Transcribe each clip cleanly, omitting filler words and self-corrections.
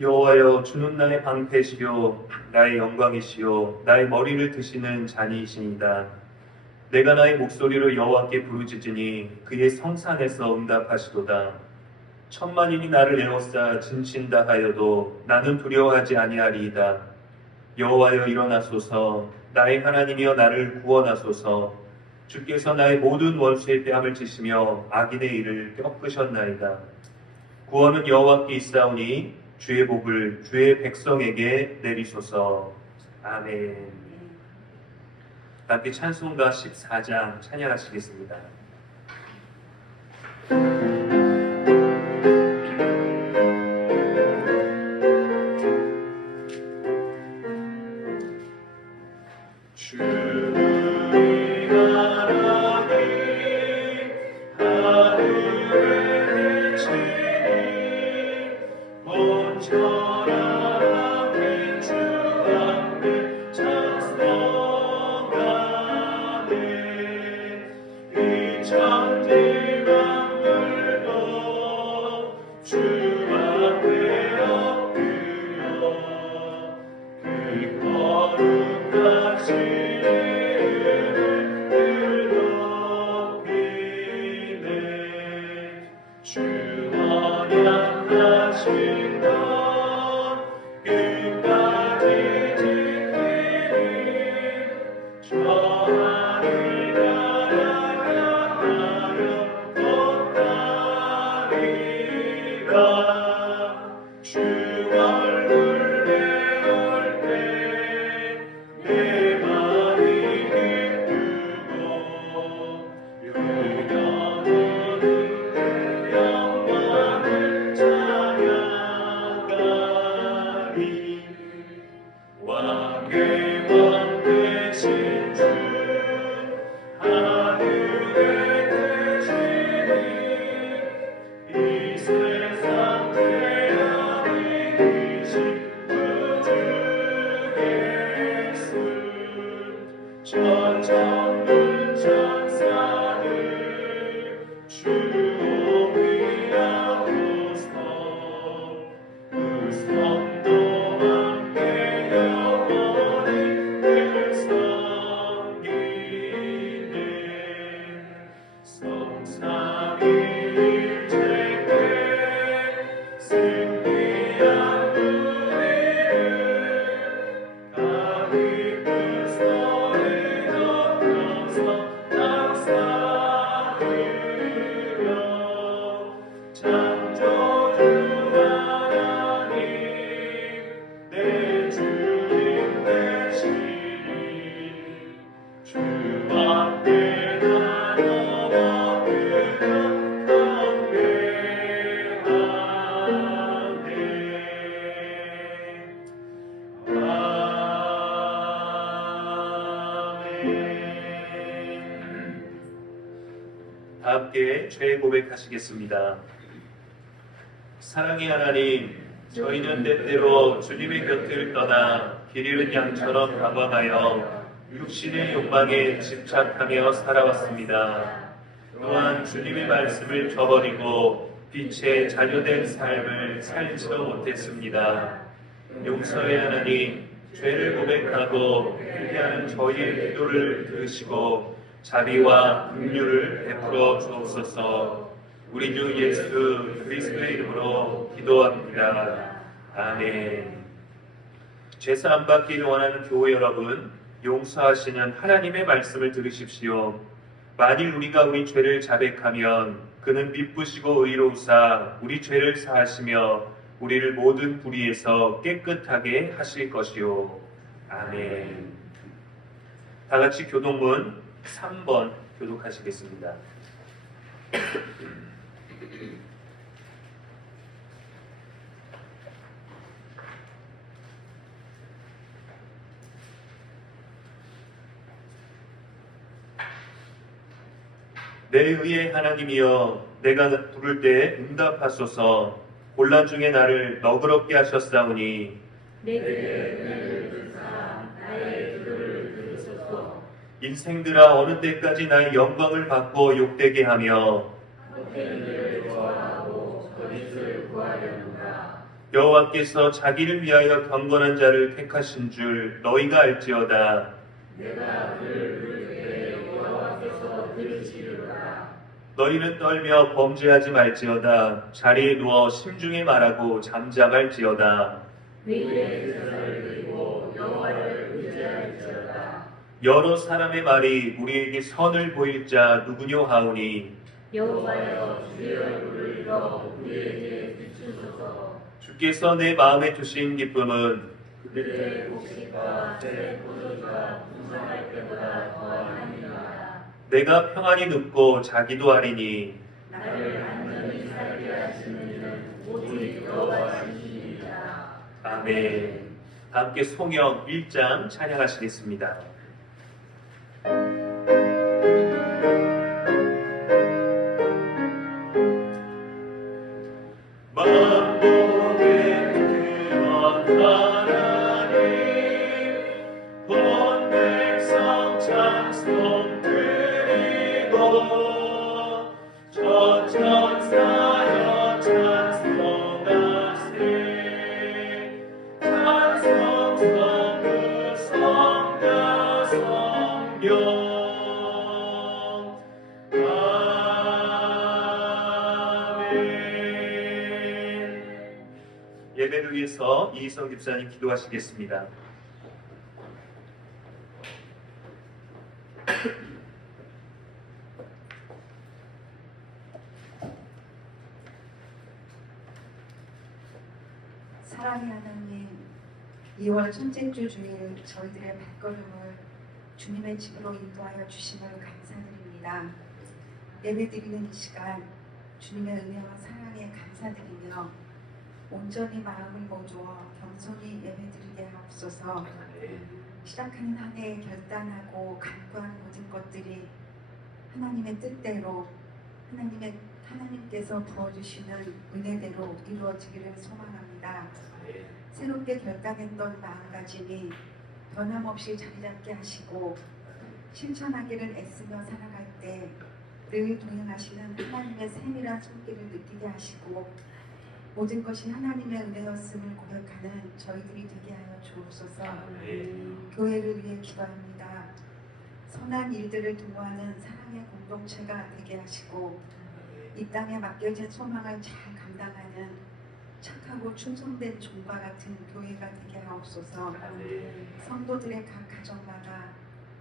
여호와여, 주는 나의 방패시요 나의 영광이시요 나의 머리를 드시는 자니이시니이다. 내가 나의 목소리로 여호와께 부르짖으니 그의 성산에서 응답하시도다. 천만인이 나를 에워싸 진친다 하여도 나는 두려워하지 아니하리이다. 여호와여, 일어나소서. 나의 하나님이여, 나를 구원하소서. 주께서 나의 모든 원수의 뺨을 치시며 악인의 일을 꺾으셨나이다. 구원은 여호와께 있사오니 주의 복을 주의 백성에게 내리소서. 아멘. 함께 찬송가 14장 찬양하시겠습니다. 함께 죄 고백하시겠습니다. 사랑의 하나님, 저희는 때때로 주님의 곁을 떠나 길 잃은 양처럼 방황하여 육신의 욕망에 집착하며 살아왔습니다. 또한 주님의 말씀을 저버리고 빛의 자녀된 삶을 살지도 못했습니다. 용서의 하나님, 죄를 고백하고 회개하는 저희의 기도를 들으시고 자비와 긍휼을 베풀어 주옵소서. 우리 주 예수 그리스도의 이름으로 기도합니다. 아멘. 제사함 받기를 원하는 교회 여러분, 용서하시는 하나님의 말씀을 들으십시오. 만일 우리가 우리 죄를 자백하면 그는 미쁘시고 의로우사 우리 죄를 사하시며 우리를 모든 불의에서 깨끗하게 하실 것이요. 아멘. 다 같이 교독문 3번 교독하시겠습니다. 내 의의 하나님이여, 내가 부를 때 응답하소서. 곤란 중에 나를 너그럽게 하셨사오니 내게 은혜를 주사 나의 기도를 들으소서. 인생들아, 어느 때까지 나의 영광을 받고 욕되게 하며 목회를 좋아하고 거짓을 구하려는가. 여호와께서 자기를 위하여 경건한 자를 택하신 줄 너희가 알지어다. 내가 그를 부를 때 여호와께서 들으시리로다. 너희는 떨며 범죄하지 말지어다. 자리에 누워 심중에 말하고 잠잠할지어다. 너희의 제사를 드리고 여호와를 의지할지어다. 여러 사람의 말이 우리에게 선을 보일 자 누구뇨 하오니 여호와여 주의 얼굴을 들어 우리에게 비추소서. 주께서 내 마음에 주신 기쁨은 그들의 곡식과 새 포도주가 풍성할 때보다 더하니라. 내가 평안히 눕고 자기도 하리니 나를 안전히 살게 하시는 이는 오직 여호와시니이다. 아멘. 함께 송영 1장 찬양하시겠습니다. 만복의 그런 하나님 본 백성 찬송 드리고 저 천사여 찬송하세 찬송 성부 성자 성령 예배를 위해서 이희성 집사님 기도하시겠습니다. 사랑의 하나님, 2월 첫째 주 주일 저희들의 발걸음을 주님의 집으로 인도하여 주심을 감사드립니다. 예배드리는 이 시간 주님의 은혜와 사랑에 감사드리며 온전히 마음을 모두어 겸손히 예배드리게 하옵소서. 시작하는 한 해에 결단하고 간구한 모든 것들이 하나님의 뜻대로 하나님께서 부어주시는 은혜대로 이루어지기를 소망합니다. 새롭게 결단했던 마음가짐이 변함없이 자리잡게 하시고 실천하기를 애쓰며 살아갈 때 늘 동행하시는 하나님의 세밀한 손길을 느끼게 하시고 모든 것이 하나님의 은혜였음을 고백하는 저희들이 되게 하여 주옵소서. 교회를 위해 기도합니다. 선한 일들을 도모하는 사랑의 공동체가 되게 하시고 이 땅에 맡겨진 소망을 잘 감당하는 착하고 충성된 종과 같은 교회가 되게 하옵소서. 성도들의 각 가정마다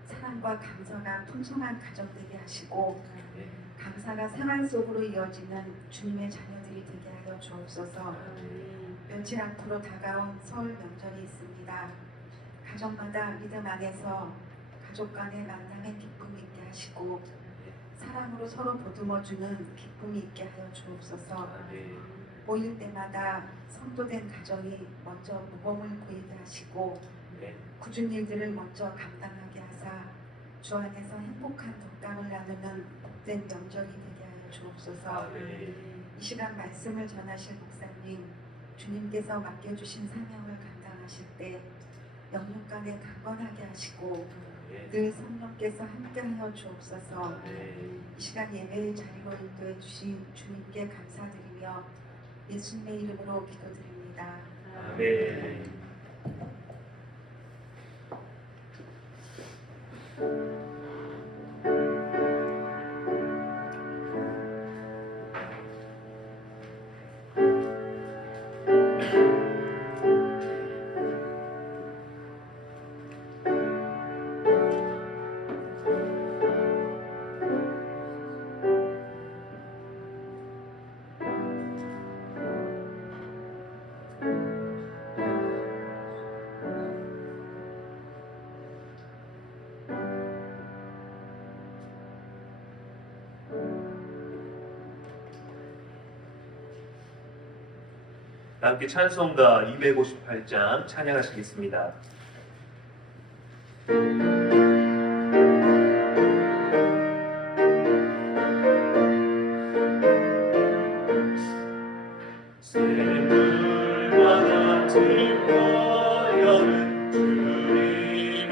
사랑과 감사가 풍성한 가정 되게 하시고 감사가 생활 속으로 이어지는 주님의 자녀들이 되게 하여 주옵소서. 며칠 앞으로 다가온 설 명절이 있습니다. 가정마다 믿음 안에서 가족 간의 만남의 기쁨이 있게 하시고 사랑으로 서로 보듬어주는 기쁨이 있게 하여 주옵소서. 모일 때마다 성도된 가정이 먼저 모범을 보이게 하시고 굳은 일들을 먼저 감당하게 하사 주 안에서 행복한 덕담을 나누는 복된 명절이 되게 하여 주옵소서. 이 시간 말씀을 전하실 목사님, 주님께서 맡겨주신 사명을 감당하실 때 영육간에 강건하게 하시고 늘 성령께서 함께하여 주옵소서. 이 시간 예배의 자리로 인도해 주신 주님께 감사드리며 예수님의 이름으로 기도드립니다. 아멘. 함께 찬송가 258장 찬양하시겠습니다. 샘물과 같은 보혈은 주님을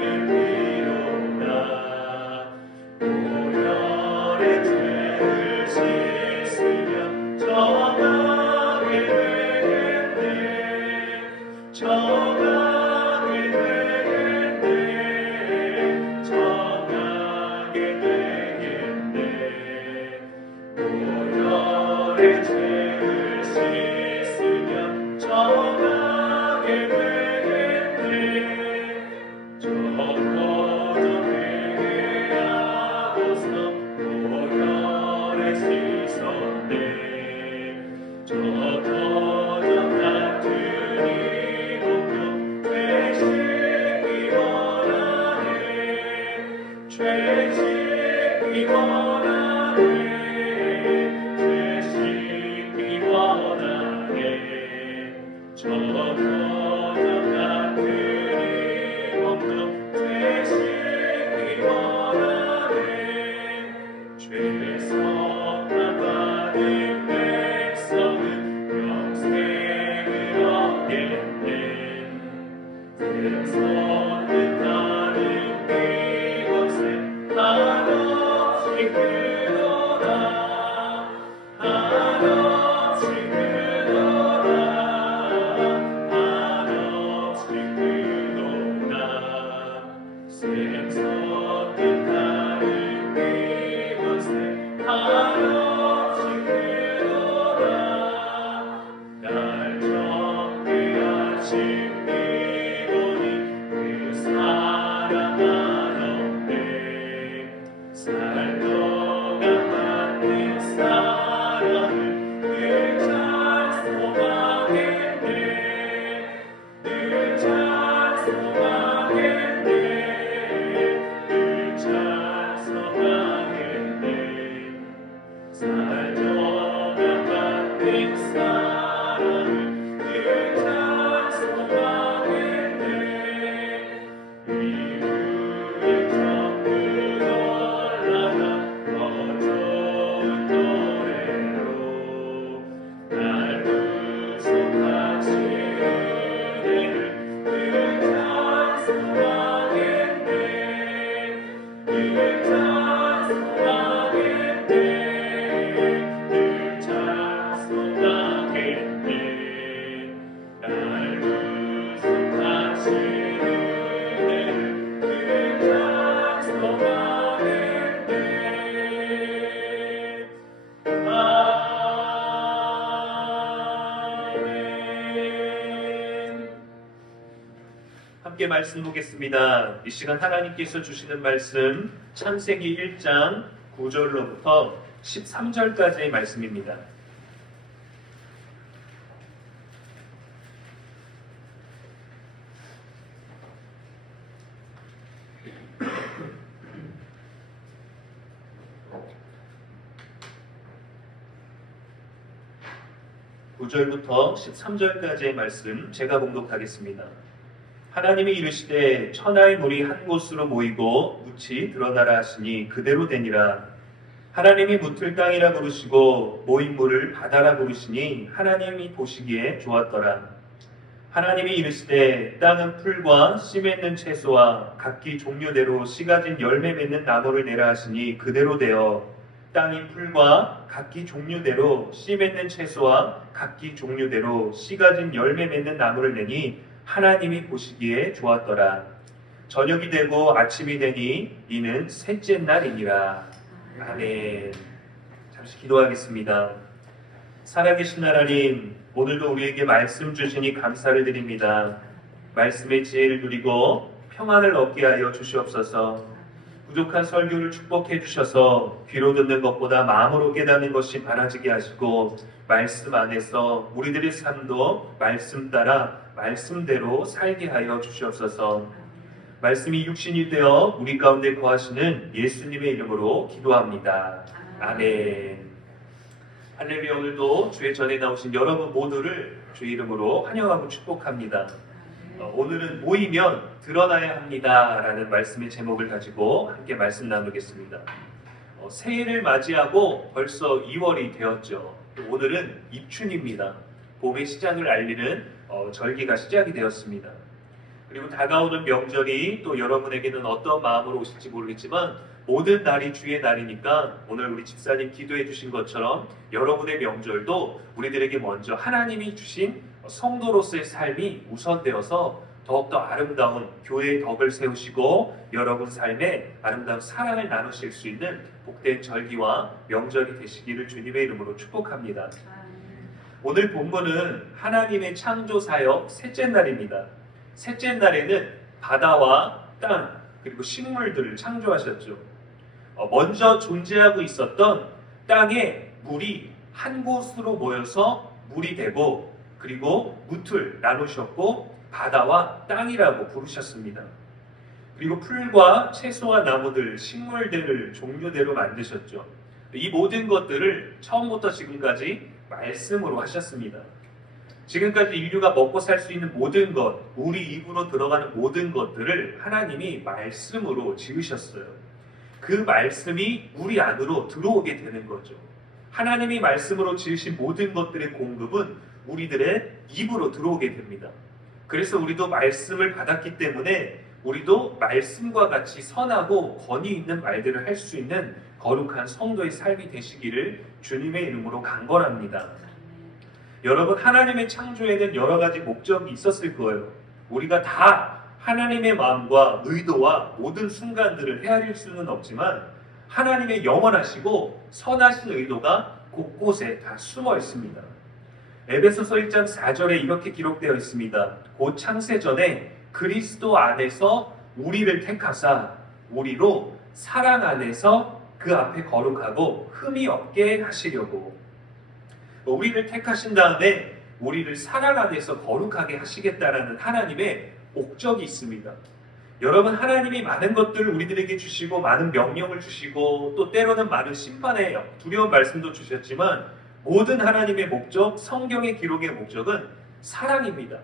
비롯다. 보혈의 죄를 씻으며 정하게 되겠네. 저거가 그리움도 죄식이 원하네 죄 성함받은 백성은 영생을 얻겠네 생선은 다른 이곳에 한없이 크도다 한없이 크도다 한없이 크도다 생선은 다른 이곳에 한없이 크도다 날 정죄하신 이보니 그 사랑 한없네 살도가 받는 사랑을 늘 잘 소망했네 늘 잘 소망했네 늘 잘 소망했네 살도가 받는 사랑을 늘 잘 소망했네 이후에 전부 올라가 더 좋은 노래로 날 구속하신 은혜를 늘 찬송하겠네 늘 찬송하겠네 늘 찬송하겠네 날 구속하신 은혜를 늘 찬송하겠네 아멘. 함께 말씀 보겠습니다. 이 시간 하나님께서 주시는 말씀 창세기 1장 9절로부터 13절까지의 말씀입니다. (9절부터) (13절까지의) 말씀 제가 봉독하겠습니다. 하나님이 이르시되 천하의 물이 한 곳으로 모이고 묻이 드러나라 하시니 그대로 되니라. 하나님이 묻을 땅이라 부르시고 모인 물을 바다라 부르시니 하나님이 보시기에 좋았더라. 하나님이 이르시되 땅은 풀과 씨 맺는 채소와 각기 종류대로 씨 가진 열매 맺는 나무를 내라 하시니 그대로 되어 땅이 풀과 각기 종류대로 씨 맺는 채소와 각기 종류대로 씨 가진 열매 맺는 나무를 내니 하나님이 보시기에 좋았더라. 저녁이 되고 아침이 되니 이는 셋째 날이니라. 아멘. 잠시 기도하겠습니다. 살아계신 하나님, 오늘도 우리에게 말씀 주시니 감사를 드립니다. 말씀의 지혜를 누리고 평안을 얻게 하여 주시옵소서. 부족한 설교를 축복해 주셔서 귀로 듣는 것보다 마음으로 깨닫는 것이 많아지게 하시고 말씀 안에서 우리들의 삶도 말씀 따라 말씀대로 살게 하여 주시옵소서. 말씀이 육신이 되어 우리 가운데 거하시는 예수님의 이름으로 기도합니다. 아멘. 할렐루야. 오늘도 주의 전에 나오신 여러분 모두를 주의 이름으로 환영하고 축복합니다. 오늘은 모이면 드러나야 합니다 라는 말씀의 제목을 가지고 함께 말씀 나누겠습니다. 새해를 맞이하고 벌써 2월이 되었죠. 오늘은 입춘입니다. 봄의 시작을 알리는 절기가 시작이 되었습니다. 그리고 다가오는 명절이 또 여러분에게는 어떤 마음으로 오실지 모르겠지만 모든 날이 주의 날이니까 오늘 우리 집사님 기도해 주신 것처럼 여러분의 명절도 우리들에게 먼저 하나님이 주신 성도로서의 삶이 우선되어서 더욱더 아름다운 교회의 덕을 세우시고 여러분 삶에 아름다운 사랑을 나누실 수 있는 복된 절기와 명절이 되시기를 주님의 이름으로 축복합니다. 오늘 본문은 하나님의 창조사역 셋째 날입니다. 셋째 날에는 바다와 땅 그리고 식물들을 창조하셨죠. 먼저 존재하고 있었던 땅에 물이 한 곳으로 모여서 물이 되고 그리고 묻을 나누셨고 바다와 땅이라고 부르셨습니다. 그리고 풀과 채소와 나무들, 식물들을 종류대로 만드셨죠. 이 모든 것들을 처음부터 지금까지 말씀으로 하셨습니다. 지금까지 인류가 먹고 살 수 있는 모든 것, 우리 입으로 들어가는 모든 것들을 하나님이 말씀으로 지으셨어요. 그 말씀이 우리 안으로 들어오게 되는 거죠. 하나님이 말씀으로 지으신 모든 것들의 공급은 우리들의 입으로 들어오게 됩니다. 그래서 우리도 말씀을 받았기 때문에 우리도 말씀과 같이 선하고 권위 있는 말들을 할 수 있는 거룩한 성도의 삶이 되시기를 주님의 이름으로 간구합니다. 여러분, 하나님의 창조에는 여러 가지 목적이 있었을 거예요. 우리가 다 하나님의 마음과 의도와 모든 순간들을 헤아릴 수는 없지만 하나님의 영원하시고 선하신 의도가 곳곳에 다 숨어 있습니다. 에베소서 1장 4절에 이렇게 기록되어 있습니다. 곧 창세전에 그리스도 안에서 우리를 택하사 우리로 사랑 안에서 그 앞에 거룩하고 흠이 없게 하시려고. 우리를 택하신 다음에 우리를 사랑 안에서 거룩하게 하시겠다라는 하나님의 목적이 있습니다. 여러분, 하나님이 많은 것들을 우리들에게 주시고 많은 명령을 주시고 또 때로는 많은 심판의 두려운 말씀도 주셨지만 모든 하나님의 목적, 성경의 기록의 목적은 사랑입니다.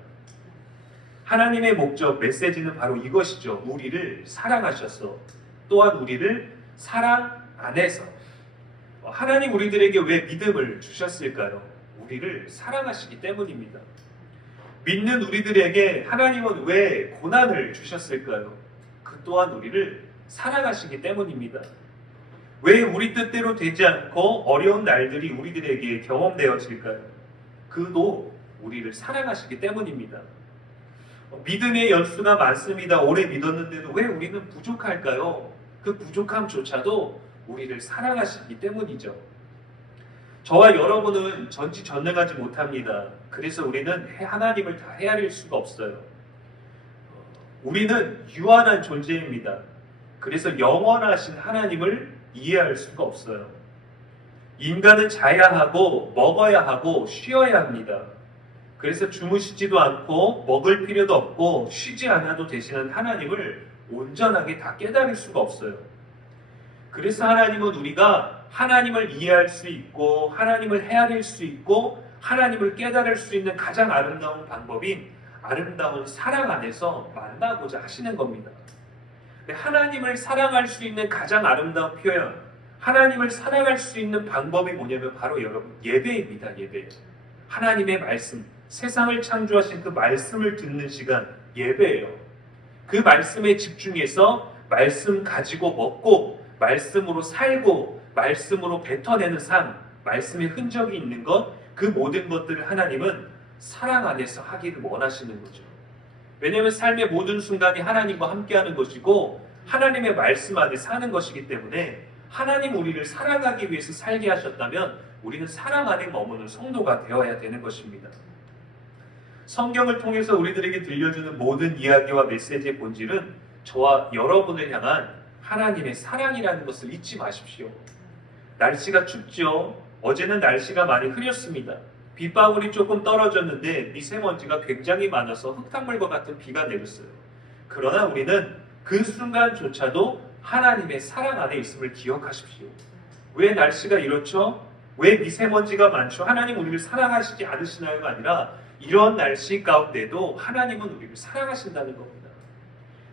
하나님의 목적, 메시지는 바로 이것이죠. 우리를 사랑하셔서 또한 우리를 사랑 안에서. 하나님 우리들에게 왜 믿음을 주셨을까요? 우리를 사랑하시기 때문입니다. 믿는 우리들에게 하나님은 왜 고난을 주셨을까요? 그 또한 우리를 사랑하시기 때문입니다. 왜 우리 뜻대로 되지 않고 어려운 날들이 우리들에게 경험되어질까요? 그도 우리를 사랑하시기 때문입니다. 믿음의 연수가 많습니다. 오래 믿었는데도 왜 우리는 부족할까요? 그 부족함조차도 우리를 사랑하시기 때문이죠. 저와 여러분은 전지전능하지 못합니다. 그래서 우리는 하나님을 다 헤아릴 수가 없어요. 우리는 유한한 존재입니다. 그래서 영원하신 하나님을 이해할 수가 없어요. 인간은 자야 하고 먹어야 하고 쉬어야 합니다. 그래서 주무시지도 않고 먹을 필요도 없고 쉬지 않아도 되시는 하나님을 온전하게 다 깨달을 수가 없어요. 그래서 하나님은 우리가 하나님을 이해할 수 있고 하나님을 헤아릴 수 있고 하나님을 깨달을 수 있는 가장 아름다운 방법인 아름다운 사랑 안에서 만나고자 하시는 겁니다. 하나님을 사랑할 수 있는 가장 아름다운 표현, 하나님을 사랑할 수 있는 방법이 뭐냐면 바로 여러분 예배입니다. 예배. 하나님의 말씀, 세상을 창조하신 그 말씀을 듣는 시간 예배예요. 그 말씀에 집중해서 말씀 가지고 먹고 말씀으로 살고 말씀으로 뱉어내는 삶, 말씀의 흔적이 있는 것, 그 모든 것들을 하나님은 사랑 안에서 하기를 원하시는 거죠. 왜냐하면 삶의 모든 순간이 하나님과 함께하는 것이고 하나님의 말씀 안에 사는 것이기 때문에 하나님 우리를 사랑하기 위해서 살게 하셨다면 우리는 사랑 안에 머무는 성도가 되어야 되는 것입니다. 성경을 통해서 우리들에게 들려주는 모든 이야기와 메시지의 본질은 저와 여러분을 향한 하나님의 사랑이라는 것을 잊지 마십시오. 날씨가 춥죠. 어제는 날씨가 많이 흐렸습니다. 빗방울이 조금 떨어졌는데 미세먼지가 굉장히 많아서 흙탕물과 같은 비가 내렸어요. 그러나 우리는 그 순간조차도 하나님의 사랑 안에 있음을 기억하십시오. 왜 날씨가 이렇죠? 왜 미세먼지가 많죠? 하나님 우리를 사랑하시지 않으시나요가 아니라 이런 날씨 가운데도 하나님은 우리를 사랑하신다는 겁니다.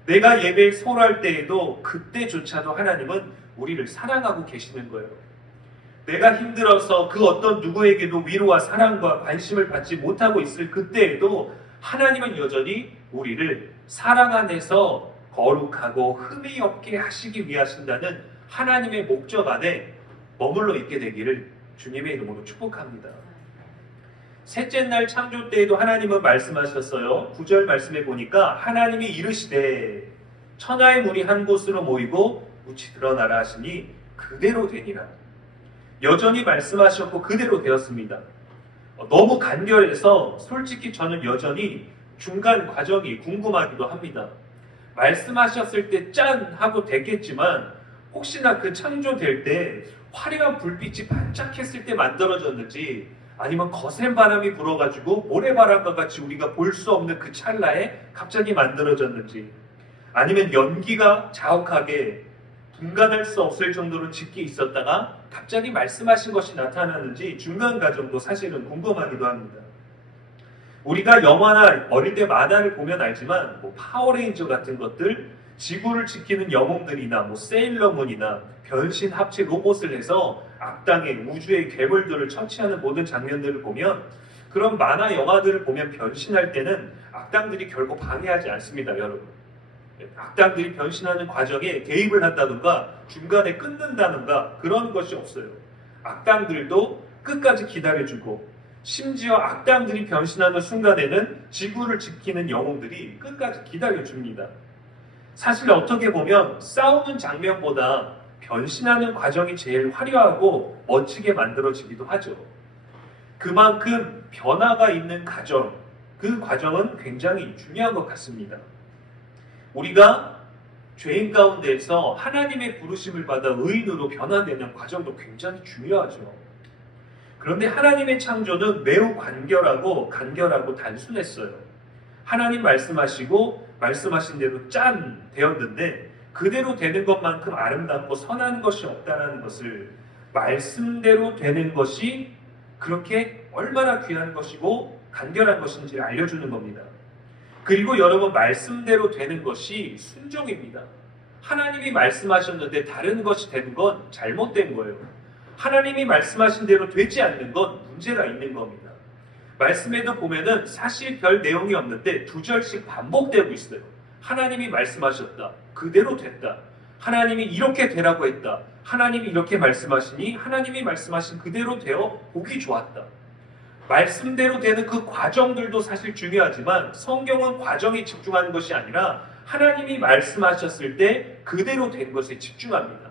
내가 예배에 소홀할 때에도 그때조차도 하나님은 우리를 사랑하고 계시는 거예요. 내가 힘들어서 그 어떤 누구에게도 위로와 사랑과 관심을 받지 못하고 있을 그때에도 하나님은 여전히 우리를 사랑 안에서 거룩하고 흠이 없게 하시기 위하신다는 하나님의 목적 안에 머물러 있게 되기를 주님의 이름으로 축복합니다. 셋째 날 창조 때에도 하나님은 말씀하셨어요. 9절 말씀에 보니까 하나님이 이르시되 천하의 물이 한 곳으로 모이고 묻히 드러나라 하시니 그대로 되니라. 여전히 말씀하셨고 그대로 되었습니다. 너무 간결해서 솔직히 저는 여전히 중간 과정이 궁금하기도 합니다. 말씀하셨을 때 짠 하고 됐겠지만 혹시나 그 창조될 때 화려한 불빛이 반짝했을 때 만들어졌는지 아니면 거센 바람이 불어가지고 모래바람과 같이 우리가 볼 수 없는 그 찰나에 갑자기 만들어졌는지 아니면 연기가 자욱하게 분간할 수 없을 정도로 짙게 있었다가 갑자기 말씀하신 것이 나타나는지 중간 과정도 사실은 궁금하기도 합니다. 우리가 영화나 어릴 때 만화를 보면 알지만 뭐 파워레인저 같은 것들, 지구를 지키는 영웅들이나 뭐 세일러문이나 변신 합체 로봇을 해서 악당의 우주의 괴물들을 처치하는 모든 장면들을 보면, 그런 만화 영화들을 보면 변신할 때는 악당들이 결코 방해하지 않습니다, 여러분. 악당들이 변신하는 과정에 개입을 한다든가 중간에 끊는다든가 그런 것이 없어요. 악당들도 끝까지 기다려주고, 심지어 악당들이 변신하는 순간에는 지구를 지키는 영웅들이 끝까지 기다려줍니다. 사실 어떻게 보면 싸우는 장면보다 변신하는 과정이 제일 화려하고 멋지게 만들어지기도 하죠. 그만큼 변화가 있는 과정, 그 과정은 굉장히 중요한 것 같습니다. 우리가 죄인 가운데에서 하나님의 부르심을 받아 의인으로 변화되는 과정도 굉장히 중요하죠. 그런데 하나님의 창조는 매우 간결하고 단순했어요. 하나님 말씀하시고 말씀하신 대로 짠 되었는데, 그대로 되는 것만큼 아름답고 선한 것이 없다는 것을, 말씀대로 되는 것이 그렇게 얼마나 귀한 것이고 간결한 것인지를 알려주는 겁니다. 그리고 여러분, 말씀대로 되는 것이 순종입니다. 하나님이 말씀하셨는데 다른 것이 되는 건 잘못된 거예요. 하나님이 말씀하신 대로 되지 않는 건 문제가 있는 겁니다. 말씀에도 보면은 사실 별 내용이 없는데 2절씩 반복되고 있어요. 하나님이 말씀하셨다, 그대로 됐다. 하나님이 이렇게 되라고 했다, 하나님이 이렇게 말씀하시니 하나님이 말씀하신 그대로 되어 보기 좋았다. 말씀대로 되는 그 과정들도 사실 중요하지만, 성경은 과정에 집중하는 것이 아니라 하나님이 말씀하셨을 때 그대로 된 것에 집중합니다.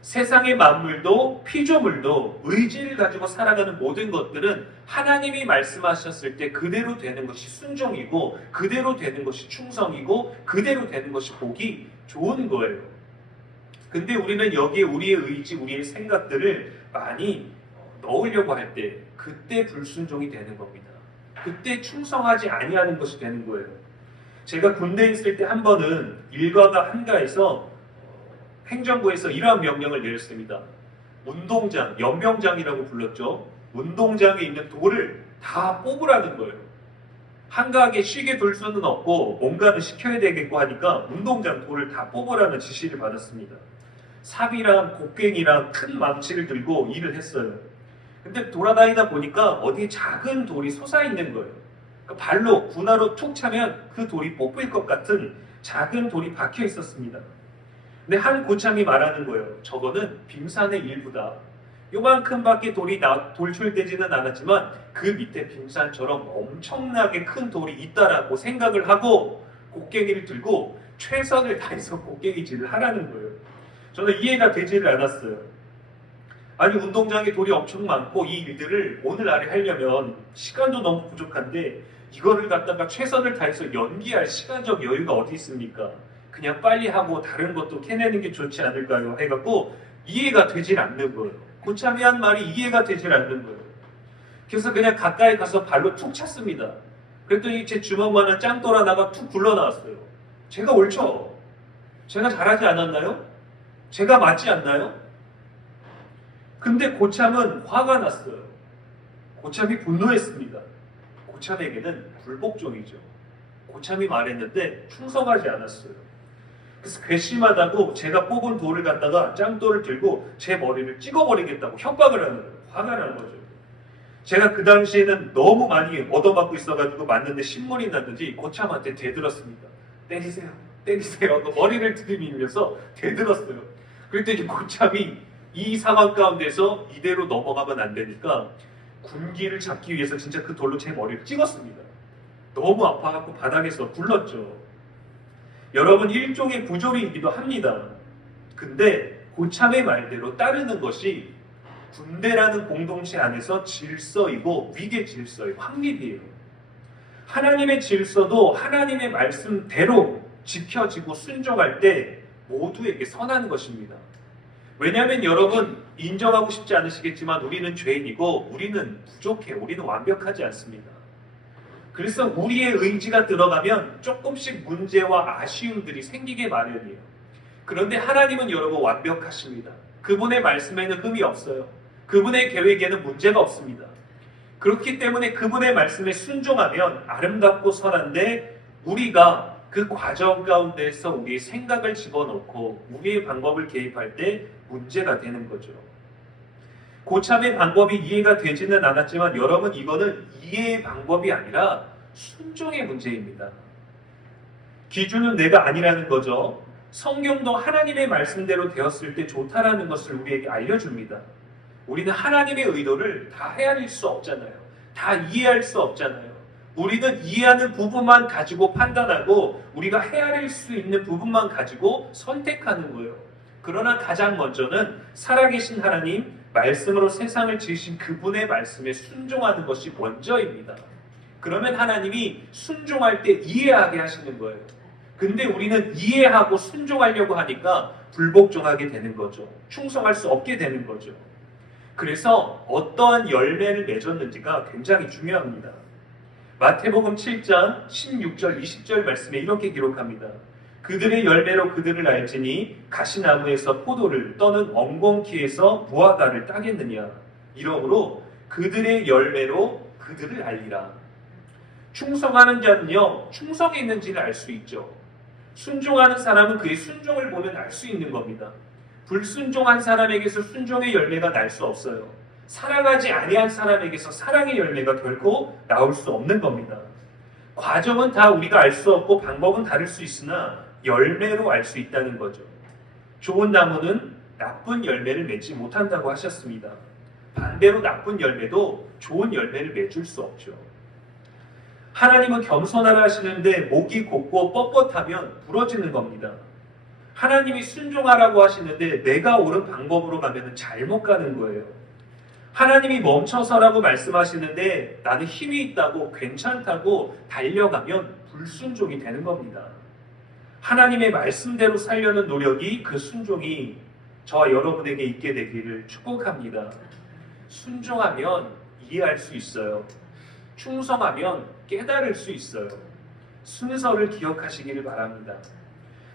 세상의 만물도 피조물도 의지를 가지고 살아가는 모든 것들은 하나님이 말씀하셨을 때 그대로 되는 것이 순종이고, 그대로 되는 것이 충성이고, 그대로 되는 것이 보기 좋은 거예요. 근데 우리는 여기에 우리의 의지, 우리의 생각들을 많이 넣으려고 할 때 그때 불순종이 되는 겁니다. 그때 충성하지 아니하는 것이 되는 거예요. 제가 군대에 있을 때 한 번은 일과가 한가해서 행정부에서 이러한 명령을 내렸습니다. 운동장, 연병장이라고 불렀죠. 운동장에 있는 돌을 다 뽑으라는 거예요. 한가하게 쉬게 둘 수는 없고 뭔가를 시켜야 되겠고 하니까 운동장 돌을 다 뽑으라는 지시를 받았습니다. 삽이랑 곡괭이랑 큰 망치를 들고 일을 했어요. 근데 돌아다니다 보니까 어디에 작은 돌이 솟아있는 거예요. 그러니까 발로 군화로 툭 차면 그 돌이 뽑힐 것 같은 작은 돌이 박혀 있었습니다. 근데 한 고참이 말하는 거예요. 저거는 빙산의 일부다. 요만큼밖에 돌이 돌출되지는 않았지만 그 밑에 빙산처럼 엄청나게 큰 돌이 있다라고 생각을 하고 곡괭이를 들고 최선을 다해서 곡괭이질을 하라는 거예요. 저는 이해가 되지를 않았어요. 아니, 운동장에 돌이 엄청 많고 이 일들을 오늘 안에 하려면 시간도 너무 부족한데 이거를 갖다가 최선을 다해서 연기할 시간적 여유가 어디 있습니까? 그냥 빨리 하고 다른 것도 캐내는 게 좋지 않을까요? 해갖고 이해가 되질 않는 거예요. 고참이 한 말이 이해가 되질 않는 거예요. 그래서 그냥 가까이 가서 발로 툭 찼습니다. 그랬더니 제 주먹만한 짱돌 하나가 툭 굴러나왔어요. 제가 옳죠? 제가 잘하지 않았나요? 제가 맞지 않나요? 근데 고참은 화가 났어요. 고참이 분노했습니다. 고참에게는 불복종이죠. 고참이 말했는데 충성하지 않았어요. 그래서 괘씸하다고 제가 뽑은 돌을 갖다가 짱돌을 들고 제 머리를 찍어버리겠다고 협박을 하는 거예요. 화가 난 거죠. 제가 그 당시에는 너무 많이 얻어맞고 있어가지고 맞는데 신물이 났는지 고참한테 대들었습니다. 때리세요, 때리세요. 머리를 들이밀면서 대들었어요. 그랬더니 고참이 이 상황 가운데서 이대로 넘어가면 안 되니까 군기를 잡기 위해서 진짜 그 돌로 제 머리를 찍었습니다. 너무 아파갖고 바닥에서 굴렀죠. 여러분, 일종의 부조리이기도 합니다. 근데 고참의 말대로 따르는 것이 군대라는 공동체 안에서 질서이고 위계 질서의 확립이에요. 하나님의 질서도 하나님의 말씀대로 지켜지고 순종할 때 모두에게 선한 것입니다. 왜냐하면 여러분, 인정하고 싶지 않으시겠지만 우리는 죄인이고 우리는 부족해, 우리는 완벽하지 않습니다. 그래서 우리의 의지가 들어가면 조금씩 문제와 아쉬움들이 생기게 마련이에요. 그런데 하나님은 여러분 완벽하십니다. 그분의 말씀에는 흠이 없어요. 그분의 계획에는 문제가 없습니다. 그렇기 때문에 그분의 말씀에 순종하면 아름답고 선한데, 우리가 그 과정 가운데서 우리의 생각을 집어넣고 우리의 방법을 개입할 때 문제가 되는 거죠. 고참의 방법이 이해가 되지는 않았지만 여러분, 이거는 이해의 방법이 아니라 순종의 문제입니다. 기준은 내가 아니라는 거죠. 성경도 하나님의 말씀대로 되었을 때 좋다라는 것을 우리에게 알려줍니다. 우리는 하나님의 의도를 다 헤아릴 수 없잖아요. 다 이해할 수 없잖아요. 우리는 이해하는 부분만 가지고 판단하고 우리가 헤아릴 수 있는 부분만 가지고 선택하는 거예요. 그러나 가장 먼저는 살아계신 하나님, 말씀으로 세상을 지으신 그분의 말씀에 순종하는 것이 먼저입니다. 그러면 하나님이 순종할 때 이해하게 하시는 거예요. 근데 우리는 이해하고 순종하려고 하니까 불복종하게 되는 거죠. 충성할 수 없게 되는 거죠. 그래서 어떠한 열매를 맺었는지가 굉장히 중요합니다. 마태복음 7장 16절 20절 말씀에 이렇게 기록합니다. 그들의 열매로 그들을 알지니 가시나무에서 포도를 떠는 엉겅퀴에서 무화과를 따겠느냐. 이러므로 그들의 열매로 그들을 알리라. 충성하는 자는요, 충성이 있는지를 알 수 있죠. 순종하는 사람은 그의 순종을 보면 알 수 있는 겁니다. 불순종한 사람에게서 순종의 열매가 날 수 없어요. 사랑하지 아니한 사람에게서 사랑의 열매가 결코 나올 수 없는 겁니다. 과정은 다 우리가 알 수 없고 방법은 다를 수 있으나 열매로 알 수 있다는 거죠. 좋은 나무는 나쁜 열매를 맺지 못한다고 하셨습니다. 반대로 나쁜 열매도 좋은 열매를 맺을 수 없죠. 하나님은 겸손하라 하시는데 목이 곧고 뻣뻣하면 부러지는 겁니다. 하나님이 순종하라고 하시는데 내가 옳은 방법으로 가면 잘못 가는 거예요. 하나님이 멈춰서라고 말씀하시는데 나는 힘이 있다고 괜찮다고 달려가면 불순종이 되는 겁니다. 하나님의 말씀대로 살려는 노력이, 그 순종이 저와 여러분에게 있게 되기를 축복합니다. 순종하면 이해할 수 있어요. 충성하면 깨달을 수 있어요. 순서를 기억하시기를 바랍니다.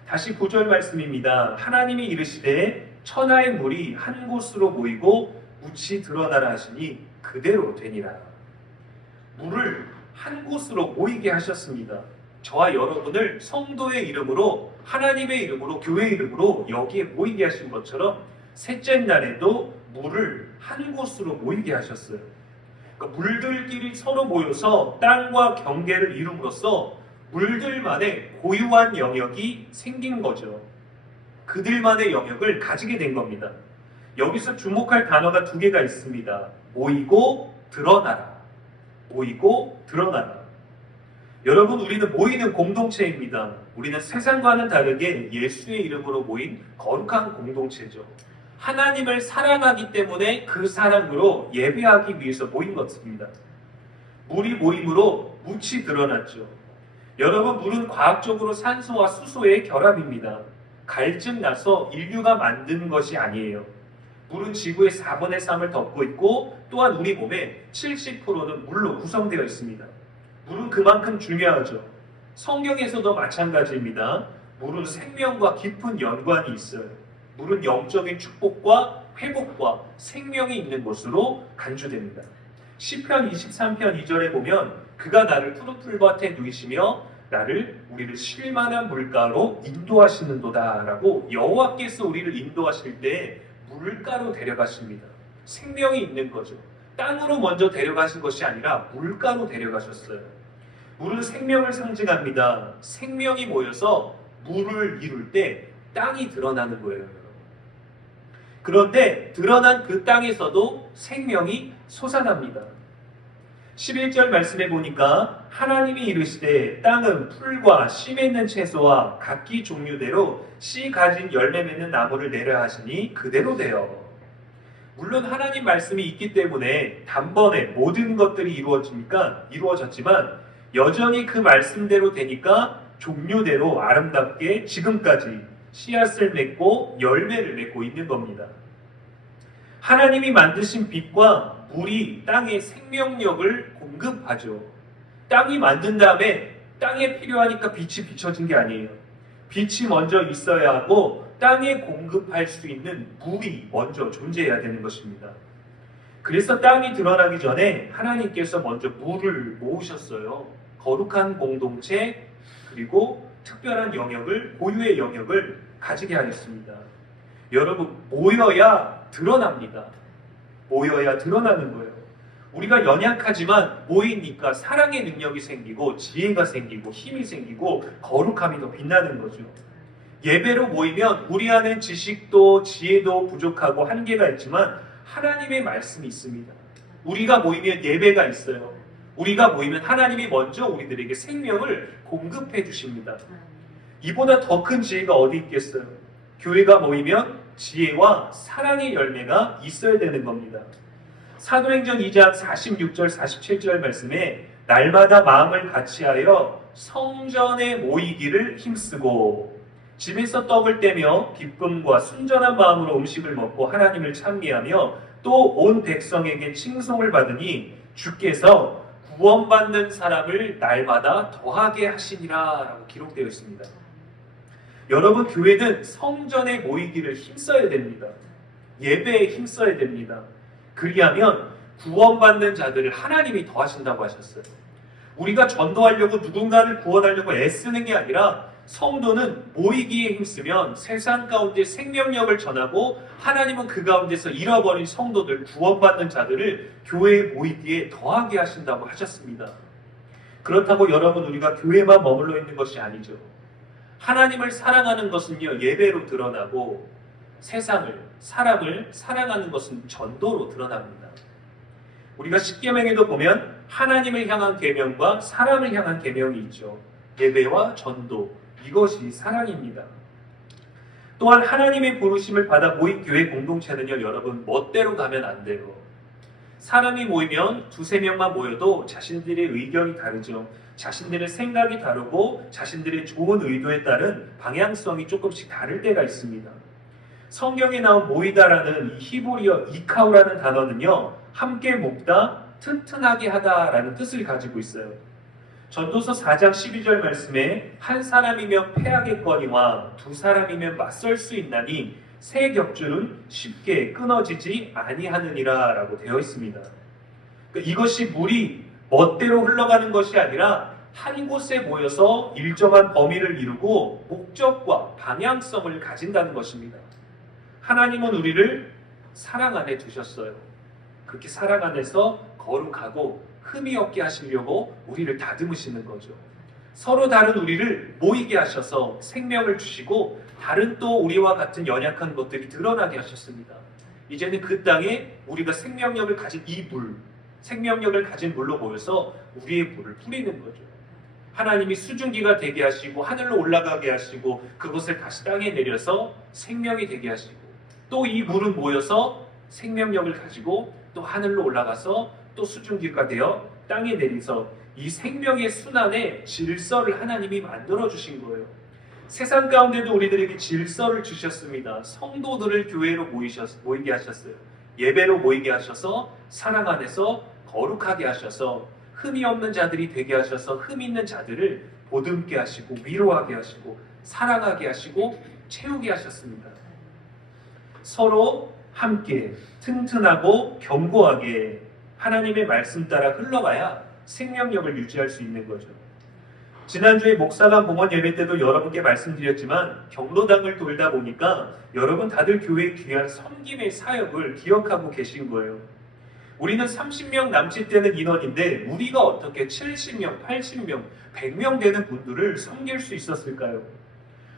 다시 9절 말씀입니다. 하나님이 이르시되 천하의 물이 한 곳으로 모이고 묻이 드러나라 하시니 그대로 되니라. 물을 한 곳으로 모이게 하셨습니다. 저와 여러분을 성도의 이름으로, 하나님의 이름으로, 교회의 이름으로 여기에 모이게 하신 것처럼 셋째 날에도 물을 한 곳으로 모이게 하셨어요. 그러니까 물들끼리 서로 모여서 땅과 경계를 이룸으로써 물들만의 고유한 영역이 생긴 거죠. 그들만의 영역을 가지게 된 겁니다. 여기서 주목할 단어가 두 개가 있습니다. 모이고 드러나라. 모이고 드러나라. 여러분, 우리는 모이는 공동체입니다. 우리는 세상과는 다르게 예수의 이름으로 모인 거룩한 공동체죠. 하나님을 사랑하기 때문에 그 사랑으로 예배하기 위해서 모인 것입니다. 물이 모임으로 묻이 드러났죠. 여러분, 물은 과학적으로 산소와 수소의 결합입니다. 갈증 나서 인류가 만든 것이 아니에요. 물은 지구의 4분의 3을 덮고 있고 또한 우리 몸의 70%는 물로 구성되어 있습니다. 물은 그만큼 중요하죠. 성경에서도 마찬가지입니다. 물은 생명과 깊은 연관이 있어요. 물은 영적인 축복과 회복과 생명이 있는 곳으로 간주됩니다. 시편 23편 2절에 보면 그가 나를 푸른 풀밭에 누이시며 우리를 쉴만한 물가로 인도하시는도다 라고, 여호와께서 우리를 인도하실 때 물가로 데려가십니다. 생명이 있는 거죠. 땅으로 먼저 데려가신 것이 아니라 물가로 데려가셨어요. 물은 생명을 상징합니다. 생명이 모여서 물을 이룰 때 땅이 드러나는 거예요. 그런데 드러난 그 땅에서도 생명이 솟아납니다. 11절 말씀해 보니까 하나님이 이르시되 땅은 풀과 씨 맺는 채소와 각기 종류대로 씨 가진 열매 맺는 나무를 내려 하시니 그대로 되어. 물론 하나님 말씀이 있기 때문에 단번에 모든 것들이 이루어졌지만 여전히 그 말씀대로 되니까 종류대로 아름답게 지금까지 씨앗을 맺고 열매를 맺고 있는 겁니다. 하나님이 만드신 빛과 물이 땅에 생명력을 공급하죠. 땅이 만든 다음에 땅에 필요하니까 빛이 비춰진 게 아니에요. 빛이 먼저 있어야 하고 땅에 공급할 수 있는 물이 먼저 존재해야 되는 것입니다. 그래서 땅이 드러나기 전에 하나님께서 먼저 물을 모으셨어요. 거룩한 공동체 그리고 특별한 영역을 고유의 영역을 가지게 하였습니다. 여러분 모여야 드러납니다. 모여야 드러나는 거예요. 우리가 연약하지만 모이니까 사랑의 능력이 생기고 지혜가 생기고 힘이 생기고 거룩함이 더 빛나는 거죠. 예배로 모이면 우리 안에 지식도 지혜도 부족하고 한계가 있지만 하나님의 말씀이 있습니다. 우리가 모이면 예배가 있어요. 우리가 모이면 하나님이 먼저 우리들에게 생명을 공급해 주십니다. 이보다 더 큰 지혜가 어디 있겠어요? 교회가 모이면 지혜와 사랑의 열매가 있어야 되는 겁니다. 사도행전 2장 46절 47절 말씀에 날마다 마음을 같이하여 성전에 모이기를 힘쓰고 집에서 떡을 떼며 기쁨과 순전한 마음으로 음식을 먹고 하나님을 찬미하며 또 온 백성에게 칭송을 받으니 주께서 구원받는 사람을 날마다 더하게 하시니라 라고 기록되어 있습니다. 여러분 교회는 성전에 모이기를 힘써야 됩니다. 예배에 힘써야 됩니다. 그리하면 구원받는 자들을 하나님이 더하신다고 하셨어요. 우리가 전도하려고 누군가를 구원하려고 애쓰는 게 아니라 성도는 모이기에 힘쓰면 세상 가운데 생명력을 전하고 하나님은 그 가운데서 잃어버린 성도들, 구원받는 자들을 교회에 모이기에 더하게 하신다고 하셨습니다. 그렇다고 여러분 우리가 교회만 머물러 있는 것이 아니죠. 하나님을 사랑하는 것은요 예배로 드러나고 세상을, 사람을 사랑하는 것은 전도로 드러납니다. 우리가 십계명에도 보면 하나님을 향한 계명과 사람을 향한 계명이 있죠. 예배와 전도, 이것이 사랑입니다. 또한 하나님의 부르심을 받아 모인 교회 공동체는요 여러분 멋대로 가면 안 돼요. 사람이 모이면 두세 명만 모여도 자신들의 의견이 다르죠. 자신들의 생각이 다르고 자신들의 좋은 의도에 따른 방향성이 조금씩 다를 때가 있습니다. 성경에 나온 모이다라는 이 히브리어 이카우라는 단어는요 함께 묶다, 튼튼하게 하다라는 뜻을 가지고 있어요. 전도서 4장 12절 말씀에 한 사람이면 패하겠거니와 두 사람이면 맞설 수 있나니 새 격줄은 쉽게 끊어지지 아니하느니라 라고 되어 있습니다. 그러니까 이것이 물이 멋대로 흘러가는 것이 아니라 한 곳에 모여서 일정한 범위를 이루고 목적과 방향성을 가진다는 것입니다. 하나님은 우리를 사랑 안에 두셨어요. 그렇게 사랑 안에서 거룩하고 흠이 없게 하시려고 우리를 다듬으시는 거죠. 서로 다른 우리를 모이게 하셔서 생명을 주시고 다른 또 우리와 같은 연약한 것들이 드러나게 하셨습니다. 이제는 그 땅에 우리가 생명력을 가진 이 물, 생명력을 가진 물로 모여서 우리의 물을 뿌리는 거죠. 하나님이 수증기가 되게 하시고 하늘로 올라가게 하시고 그것을 다시 땅에 내려서 생명이 되게 하시고 또 이 물은 모여서 생명력을 가지고 또 하늘로 올라가서 또 수증기가 되어 땅에 내리서 이 생명의 순환에 질서를 하나님이 만들어 주신 거예요. 세상 가운데도 우리들에게 질서를 주셨습니다. 성도들을 교회로 모이게 하셨어요. 예배로 모이게 하셔서 사랑 안에서 거룩하게 하셔서 흠이 없는 자들이 되게 하셔서 흠 있는 자들을 보듬게 하시고 위로하게 하시고 사랑하게 하시고 채우게 하셨습니다. 서로 함께 튼튼하고 견고하게 하나님의 말씀 따라 흘러가야 생명력을 유지할 수 있는 거죠. 지난주에 목사관 봉헌 예배 때도 여러분께 말씀드렸지만 경로당을 돌다 보니까 여러분 다들 교회의 귀한 섬김의 사역을 기억하고 계신 거예요. 우리는 30명 남짓 되는 인원인데 우리가 어떻게 70명, 80명, 100명 되는 분들을 섬길 수 있었을까요?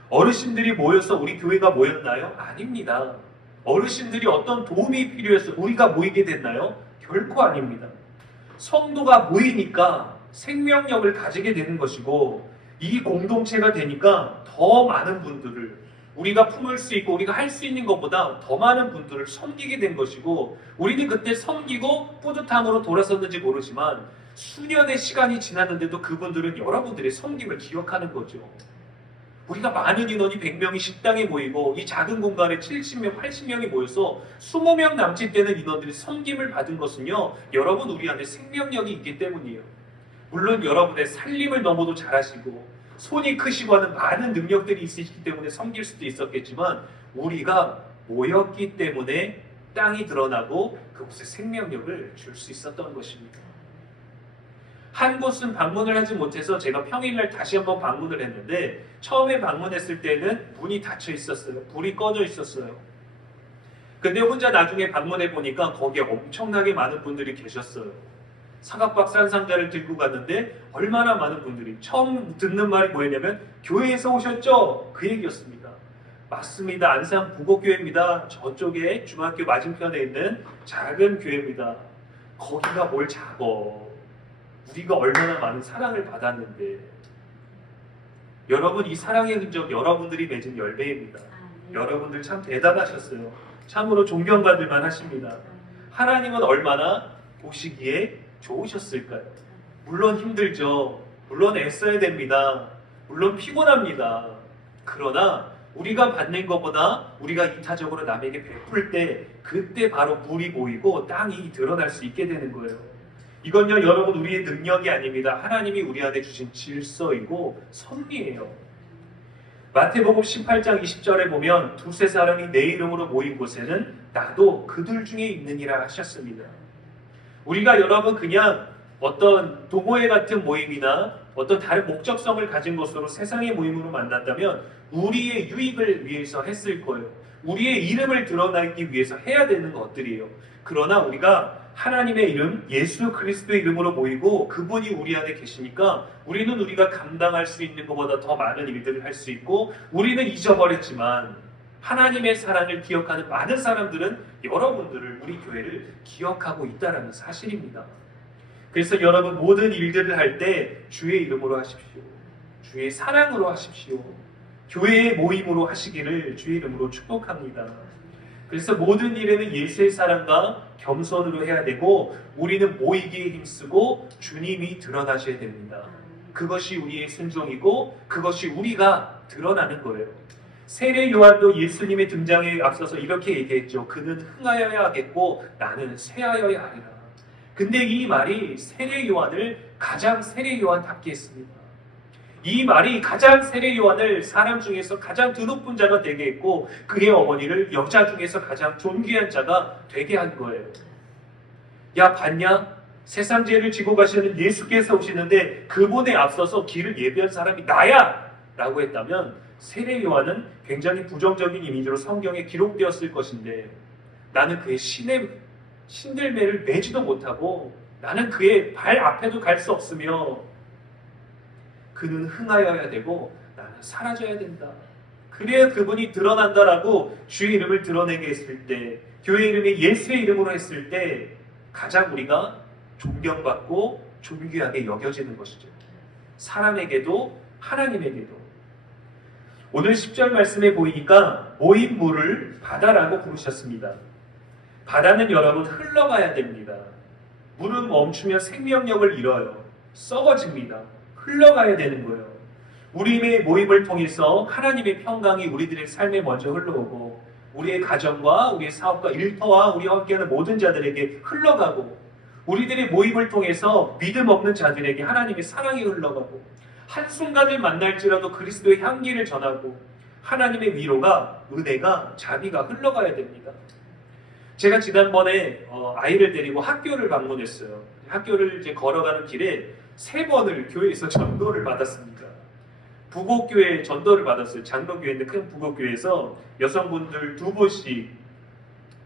어르신들이 모여서 우리 교회가 모였나요? 아닙니다. 어르신들이 어떤 도움이 필요해서 우리가 모이게 됐나요? 결코 아닙니다. 성도가 모이니까 생명력을 가지게 되는 것이고 이 공동체가 되니까 더 많은 분들을 우리가 품을 수 있고 우리가 할 수 있는 것보다 더 많은 분들을 섬기게 된 것이고 우리는 그때 섬기고 뿌듯함으로 돌아섰는지 모르지만 수년의 시간이 지났는데도 그분들은 여러분들의 섬김을 기억하는 거죠. 우리가 많은 인원이 100명이 식당에 모이고 이 작은 공간에 70명, 80명이 모여서 20명 남짓 되는 인원들이 섬김을 받은 것은요 여러분 우리 안에 생명력이 있기 때문이에요. 물론 여러분의 살림을 너무도 잘하시고 손이 크시고 하는 많은 능력들이 있으시기 때문에 섬길 수도 있었겠지만 우리가 모였기 때문에 땅이 드러나고 그곳에 생명력을 줄 수 있었던 것입니다. 한 곳은 방문을 하지 못해서 제가 평일날 다시 한번 방문을 했는데 처음에 방문했을 때는 문이 닫혀 있었어요. 불이 꺼져 있었어요. 근데 혼자 나중에 방문해 보니까 거기에 엄청나게 많은 분들이 계셨어요. 사각박스 한 상자를 들고 갔는데 얼마나 많은 분들이 처음 듣는 말이 뭐였냐면 교회에서 오셨죠? 그 얘기였습니다. 맞습니다. 안산 부곡교회입니다. 저쪽에 중학교 맞은편에 있는 작은 교회입니다. 거기가 뭘 작어. 우리가 얼마나 많은 사랑을 받았는데. 여러분, 이 사랑의 흔적 여러분들이 맺은 열매입니다. 여러분들 참 대단하셨어요. 참으로 존경받을 만하십니다. 하나님은 얼마나 보시기에 좋으셨을까요? 물론 힘들죠. 물론 애써야 됩니다. 물론 피곤합니다. 그러나 우리가 받는 것보다 우리가 이타적으로 남에게 베풀 때 그때 바로 물이 보이고 땅이 드러날 수 있게 되는 거예요. 이건요, 여러분, 우리의 능력이 아닙니다. 하나님이 우리 안에 주신 질서이고 섭리예요. 마태복음 18장 20절에 보면 두세 사람이 내 이름으로 모인 곳에는 나도 그들 중에 있느니라 하셨습니다. 우리가 여러분 그냥 어떤 동호회 같은 모임이나 어떤 다른 목적성을 가진 것으로 세상의 모임으로 만난다면 우리의 유익을 위해서 했을 거예요. 우리의 이름을 드러내기 위해서 해야 되는 것들이에요. 그러나 우리가 하나님의 이름, 예수 그리스도의 이름으로 모이고 그분이 우리 안에 계시니까 우리는 우리가 감당할 수 있는 것보다 더 많은 일들을 할 수 있고 우리는 잊어버렸지만 하나님의 사랑을 기억하는 많은 사람들은 여러분들을, 우리 교회를 기억하고 있다는 사실입니다. 그래서 여러분 모든 일들을 할 때 주의 이름으로 하십시오. 주의 사랑으로 하십시오. 교회의 모임으로 하시기를 주의 이름으로 축복합니다. 그래서 모든 일에는 예수의 사랑과 겸손으로 해야 되고 우리는 모이기에 힘쓰고 주님이 드러나셔야 됩니다. 그것이 우리의 순종이고 그것이 우리가 드러나는 거예요. 세례 요한도 예수님의 등장에 앞서서 이렇게 얘기했죠. 그는 흥하여야 하겠고 나는 쇠하여야 하리라. 근데 이 말이 세례 요한을 가장 세례 요한답게 했습니다. 이 말이 가장 세례 요한을 사람 중에서 가장 드높은 자가 되게 했고 그의 어머니를 여자 중에서 가장 존귀한 자가 되게 한 거예요. 야, 봤냐? 세상 죄를 지고 가시는 예수께서 오시는데 그분에 앞서서 길을 예비한 사람이 나야! 라고 했다면 세례 요한은 굉장히 부정적인 이미지로 성경에 기록되었을 것인데 나는 그의 신들매를 매지도 못하고 나는 그의 발 앞에도 갈 수 없으며 그는 흥하여야 되고 나는 사라져야 된다. 그래야 그분이 드러난다라고 주의 이름을 드러내게 했을 때 교회 이름이 예수의 이름으로 했을 때 가장 우리가 존경받고 존귀하게 여겨지는 것이죠. 사람에게도 하나님에게도. 오늘 10절 말씀에 보이니까 모인 물을 바다라고 부르셨습니다. 바다는 여러분 흘러가야 됩니다. 물은 멈추면 생명력을 잃어요. 썩어집니다. 흘러가야 되는 거예요. 우리의 모임을 통해서 하나님의 평강이 우리들의 삶에 먼저 흘러오고 우리의 가정과 우리의 사업과 일터와 우리와 함께하는 모든 자들에게 흘러가고 우리들의 모임을 통해서 믿음 없는 자들에게 하나님의 사랑이 흘러가고 한순간을 만날지라도 그리스도의 향기를 전하고 하나님의 위로가, 은혜가, 자비가 흘러가야 됩니다. 제가 지난번에 아이를 데리고 학교를 방문했어요. 학교를 이제 걸어가는 길에 3번을 교회에서 전도를 받았습니다. 부곡교회 전도를 받았어요. 장로교회인데 큰 부곡교회에서 여성분들 2분씩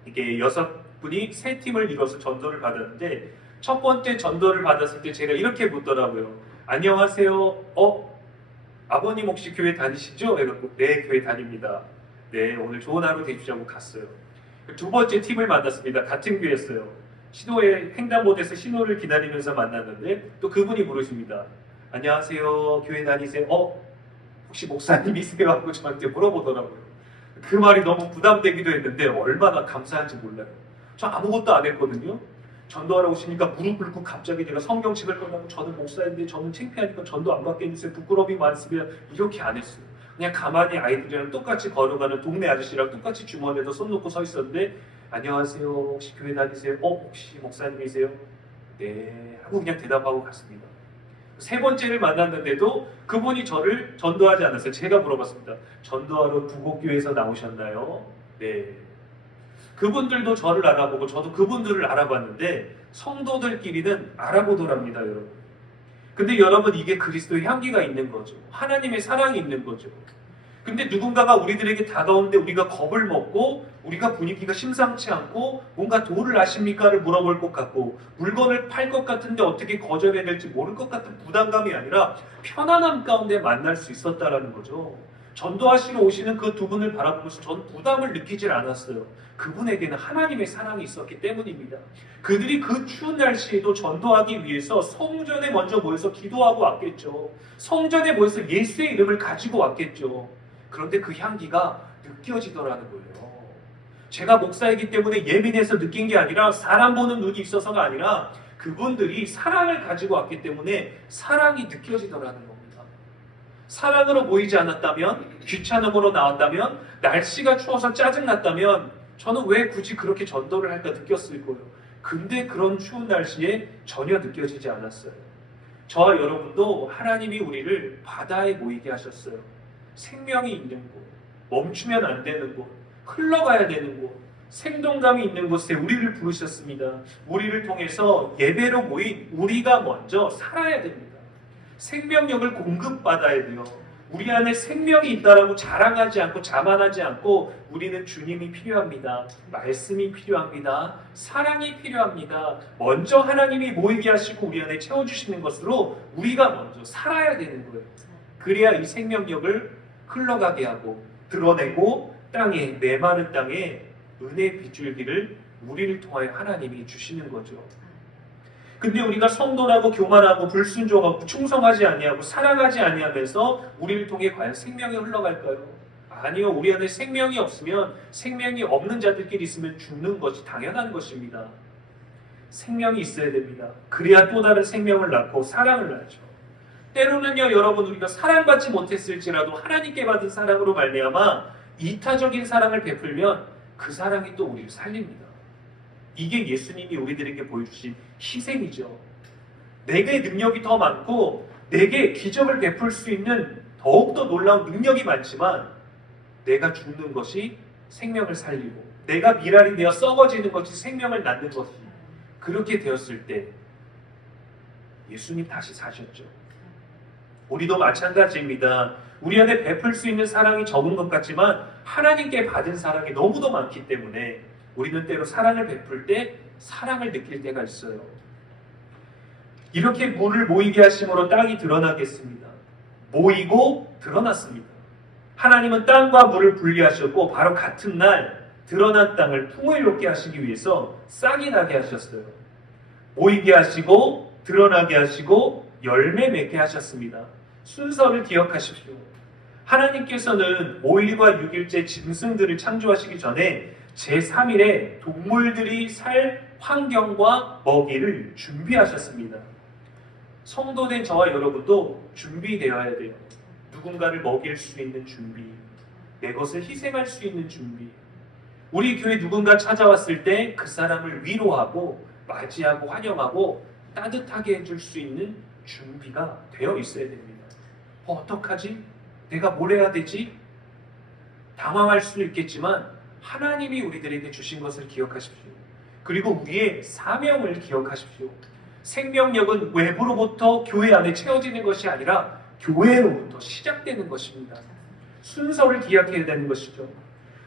이게 6분이 3팀을 이뤄서 전도를 받았는데 첫 번째 전도를 받았을 때 제가 이렇게 묻더라고요. 안녕하세요. 아버님 혹시 교회 다니시죠? 해갖고 네, 교회 다닙니다. 네, 오늘 좋은 하루 되십시오 하고 갔어요. 두 번째 팀을 만났습니다. 같은 교회였어요. 신호에 횡단보도에서 신호를 기다리면서 만났는데 또 그분이 물으십니다. 안녕하세요. 교회 다니세요? 혹시 목사님이세요? 하고 저한테 물어보더라고요. 그 말이 너무 부담되기도 했는데 얼마나 감사한지 몰라요. 저 아무것도 안 했거든요. 전도하러 오시니까 무릎 꿇고 갑자기 내가 성경책을 꺼내고 저는 목사인데 저는 창피하니까 전도 안 받게 해주세요. 부끄러움이 많으면 이렇게 안 했어요. 그냥 가만히 아이들이랑 똑같이 걸어가는 동네 아저씨랑 똑같이 주머니에도 손 놓고 서 있었는데 안녕하세요. 혹시 교회 다니세요? 혹시 목사님이세요? 네. 하고 그냥 대답하고 갔습니다. 3번째를 만났는데도 그분이 저를 전도하지 않았어요. 제가 물어봤습니다. 전도하러 부곡교회에서 나오셨나요? 네. 그분들도 저를 알아보고 저도 그분들을 알아봤는데 성도들끼리는 알아보더랍니다, 여러분. 근데 여러분, 이게 그리스도의 향기가 있는 거죠. 하나님의 사랑이 있는 거죠. 근데 누군가가 우리들에게 다가오는데 우리가 겁을 먹고 우리가 분위기가 심상치 않고 뭔가 도를 아십니까를 물어볼 것 같고 물건을 팔 것 같은데 어떻게 거절해야 될지 모를 것 같은 부담감이 아니라 편안함 가운데 만날 수 있었다라는 거죠. 전도하시러 오시는 그 두 분을 바라보면서 전 부담을 느끼질 않았어요. 그분에게는 하나님의 사랑이 있었기 때문입니다. 그들이 그 추운 날씨에도 전도하기 위해서 성전에 먼저 모여서 기도하고 왔겠죠. 성전에 모여서 예수의 이름을 가지고 왔겠죠. 그런데 그 향기가 느껴지더라는 거예요. 제가 목사이기 때문에 예민해서 느낀 게 아니라 사람 보는 눈이 있어서가 아니라 그분들이 사랑을 가지고 왔기 때문에 사랑이 느껴지더라는 겁니다. 사랑으로 모이지 않았다면, 귀찮음으로 나왔다면, 날씨가 추워서 짜증났다면 저는 왜 굳이 그렇게 전도를 할까 느꼈을 거예요. 근데 그런 추운 날씨에 전혀 느껴지지 않았어요. 저와 여러분도 하나님이 우리를 바다에 모이게 하셨어요. 생명이 있는 곳, 멈추면 안 되는 곳, 흘러가야 되는 곳, 생동감이 있는 곳에 우리를 부르셨습니다. 우리를 통해서 예배로 모인 우리가 먼저 살아야 됩니다. 생명력을 공급받아야 돼요. 우리 안에 생명이 있다라고 자랑하지 않고 자만하지 않고 우리는 주님이 필요합니다. 말씀이 필요합니다. 사랑이 필요합니다. 먼저 하나님이 모이게 하시고 우리 안에 채워주시는 것으로 우리가 먼저 살아야 되는 거예요. 그래야 이 생명력을 흘러가게 하고 드러내고 땅에, 메마른 땅에 은혜 빗줄기를 우리를 통하여 하나님이 주시는 거죠. 근데 우리가 성도라고 교만하고 불순종하고 충성하지 아니하고 사랑하지 아니하면서 우리를 통해 과연 생명이 흘러갈까요? 아니요. 우리 안에 생명이 없으면 생명이 없는 자들끼리 있으면 죽는 것이 당연한 것입니다. 생명이 있어야 됩니다. 그래야 또 다른 생명을 낳고 사랑을 낳죠. 때로는요, 여러분, 우리가 사랑받지 못했을지라도 하나님께 받은 사랑으로 말미암아 이타적인 사랑을 베풀면 그 사랑이 또 우리를 살립니다. 이게 예수님이 우리들에게 보여주신 희생이죠. 내게 능력이 더 많고 내게 기적을 베풀 수 있는 더욱더 놀라운 능력이 많지만 내가 죽는 것이 생명을 살리고 내가 미랄이 되어 썩어지는 것이 생명을 낳는 것이 그렇게 되었을 때 예수님 다시 사셨죠. 우리도 마찬가지입니다. 우리 안에 베풀 수 있는 사랑이 적은 것 같지만 하나님께 받은 사랑이 너무도 많기 때문에 우리는 때로 사랑을 베풀 때 사랑을 느낄 때가 있어요. 이렇게 물을 모이게 하심으로 땅이 드러나겠습니다. 모이고 드러났습니다. 하나님은 땅과 물을 분리하셨고 바로 같은 날 드러난 땅을 풍요롭게 하시기 위해서 싹이 나게 하셨어요. 모이게 하시고 드러나게 하시고 열매 맺게 하셨습니다. 순서를 기억하십시오. 하나님께서는 5일과 6일째 짐승들을 창조하시기 전에 제3일에 동물들이 살 환경과 먹이를 준비하셨습니다. 성도된 저와 여러분도 준비되어야 돼요. 누군가를 먹일 수 있는 준비, 내 것을 희생할 수 있는 준비. 우리 교회 누군가 찾아왔을 때 그 사람을 위로하고 맞이하고 환영하고 따뜻하게 해줄 수 있는 준비가 되어 있어야 됩니다. 어떡하지? 내가 뭘 해야 되지? 당황할 수도 있겠지만 하나님이 우리들에게 주신 것을 기억하십시오. 그리고 우리의 사명을 기억하십시오. 생명력은 외부로부터 교회 안에 채워지는 것이 아니라 교회로부터 시작되는 것입니다. 순서를 기억해야 되는 것이죠.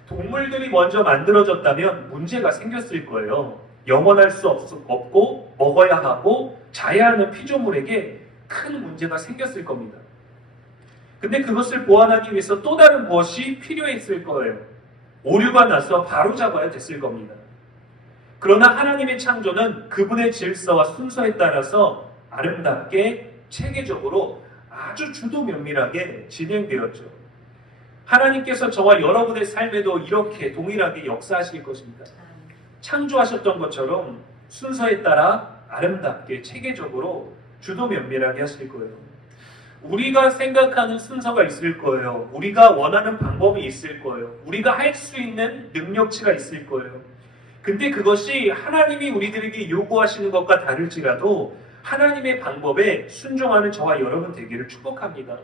동물들이 먼저 만들어졌다면 문제가 생겼을 거예요. 영원할 수 없고 먹어야 하고 자야 하는 피조물에게 큰 문제가 생겼을 겁니다. 근데 그것을 보완하기 위해서 또 다른 무엇이 필요했을 거예요. 오류가 나서 바로잡아야 됐을 겁니다. 그러나 하나님의 창조는 그분의 질서와 순서에 따라서 아름답게 체계적으로 아주 주도 면밀하게 진행되었죠. 하나님께서 저와 여러분의 삶에도 이렇게 동일하게 역사하실 것입니다. 창조하셨던 것처럼 순서에 따라 아름답게 체계적으로 주도 면밀하게 하실 거예요. 우리가 생각하는 순서가 있을 거예요. 우리가 원하는 방법이 있을 거예요. 우리가 할 수 있는 능력치가 있을 거예요. 근데 그것이 하나님이 우리들에게 요구하시는 것과 다를지라도 하나님의 방법에 순종하는 저와 여러분 되기를 축복합니다.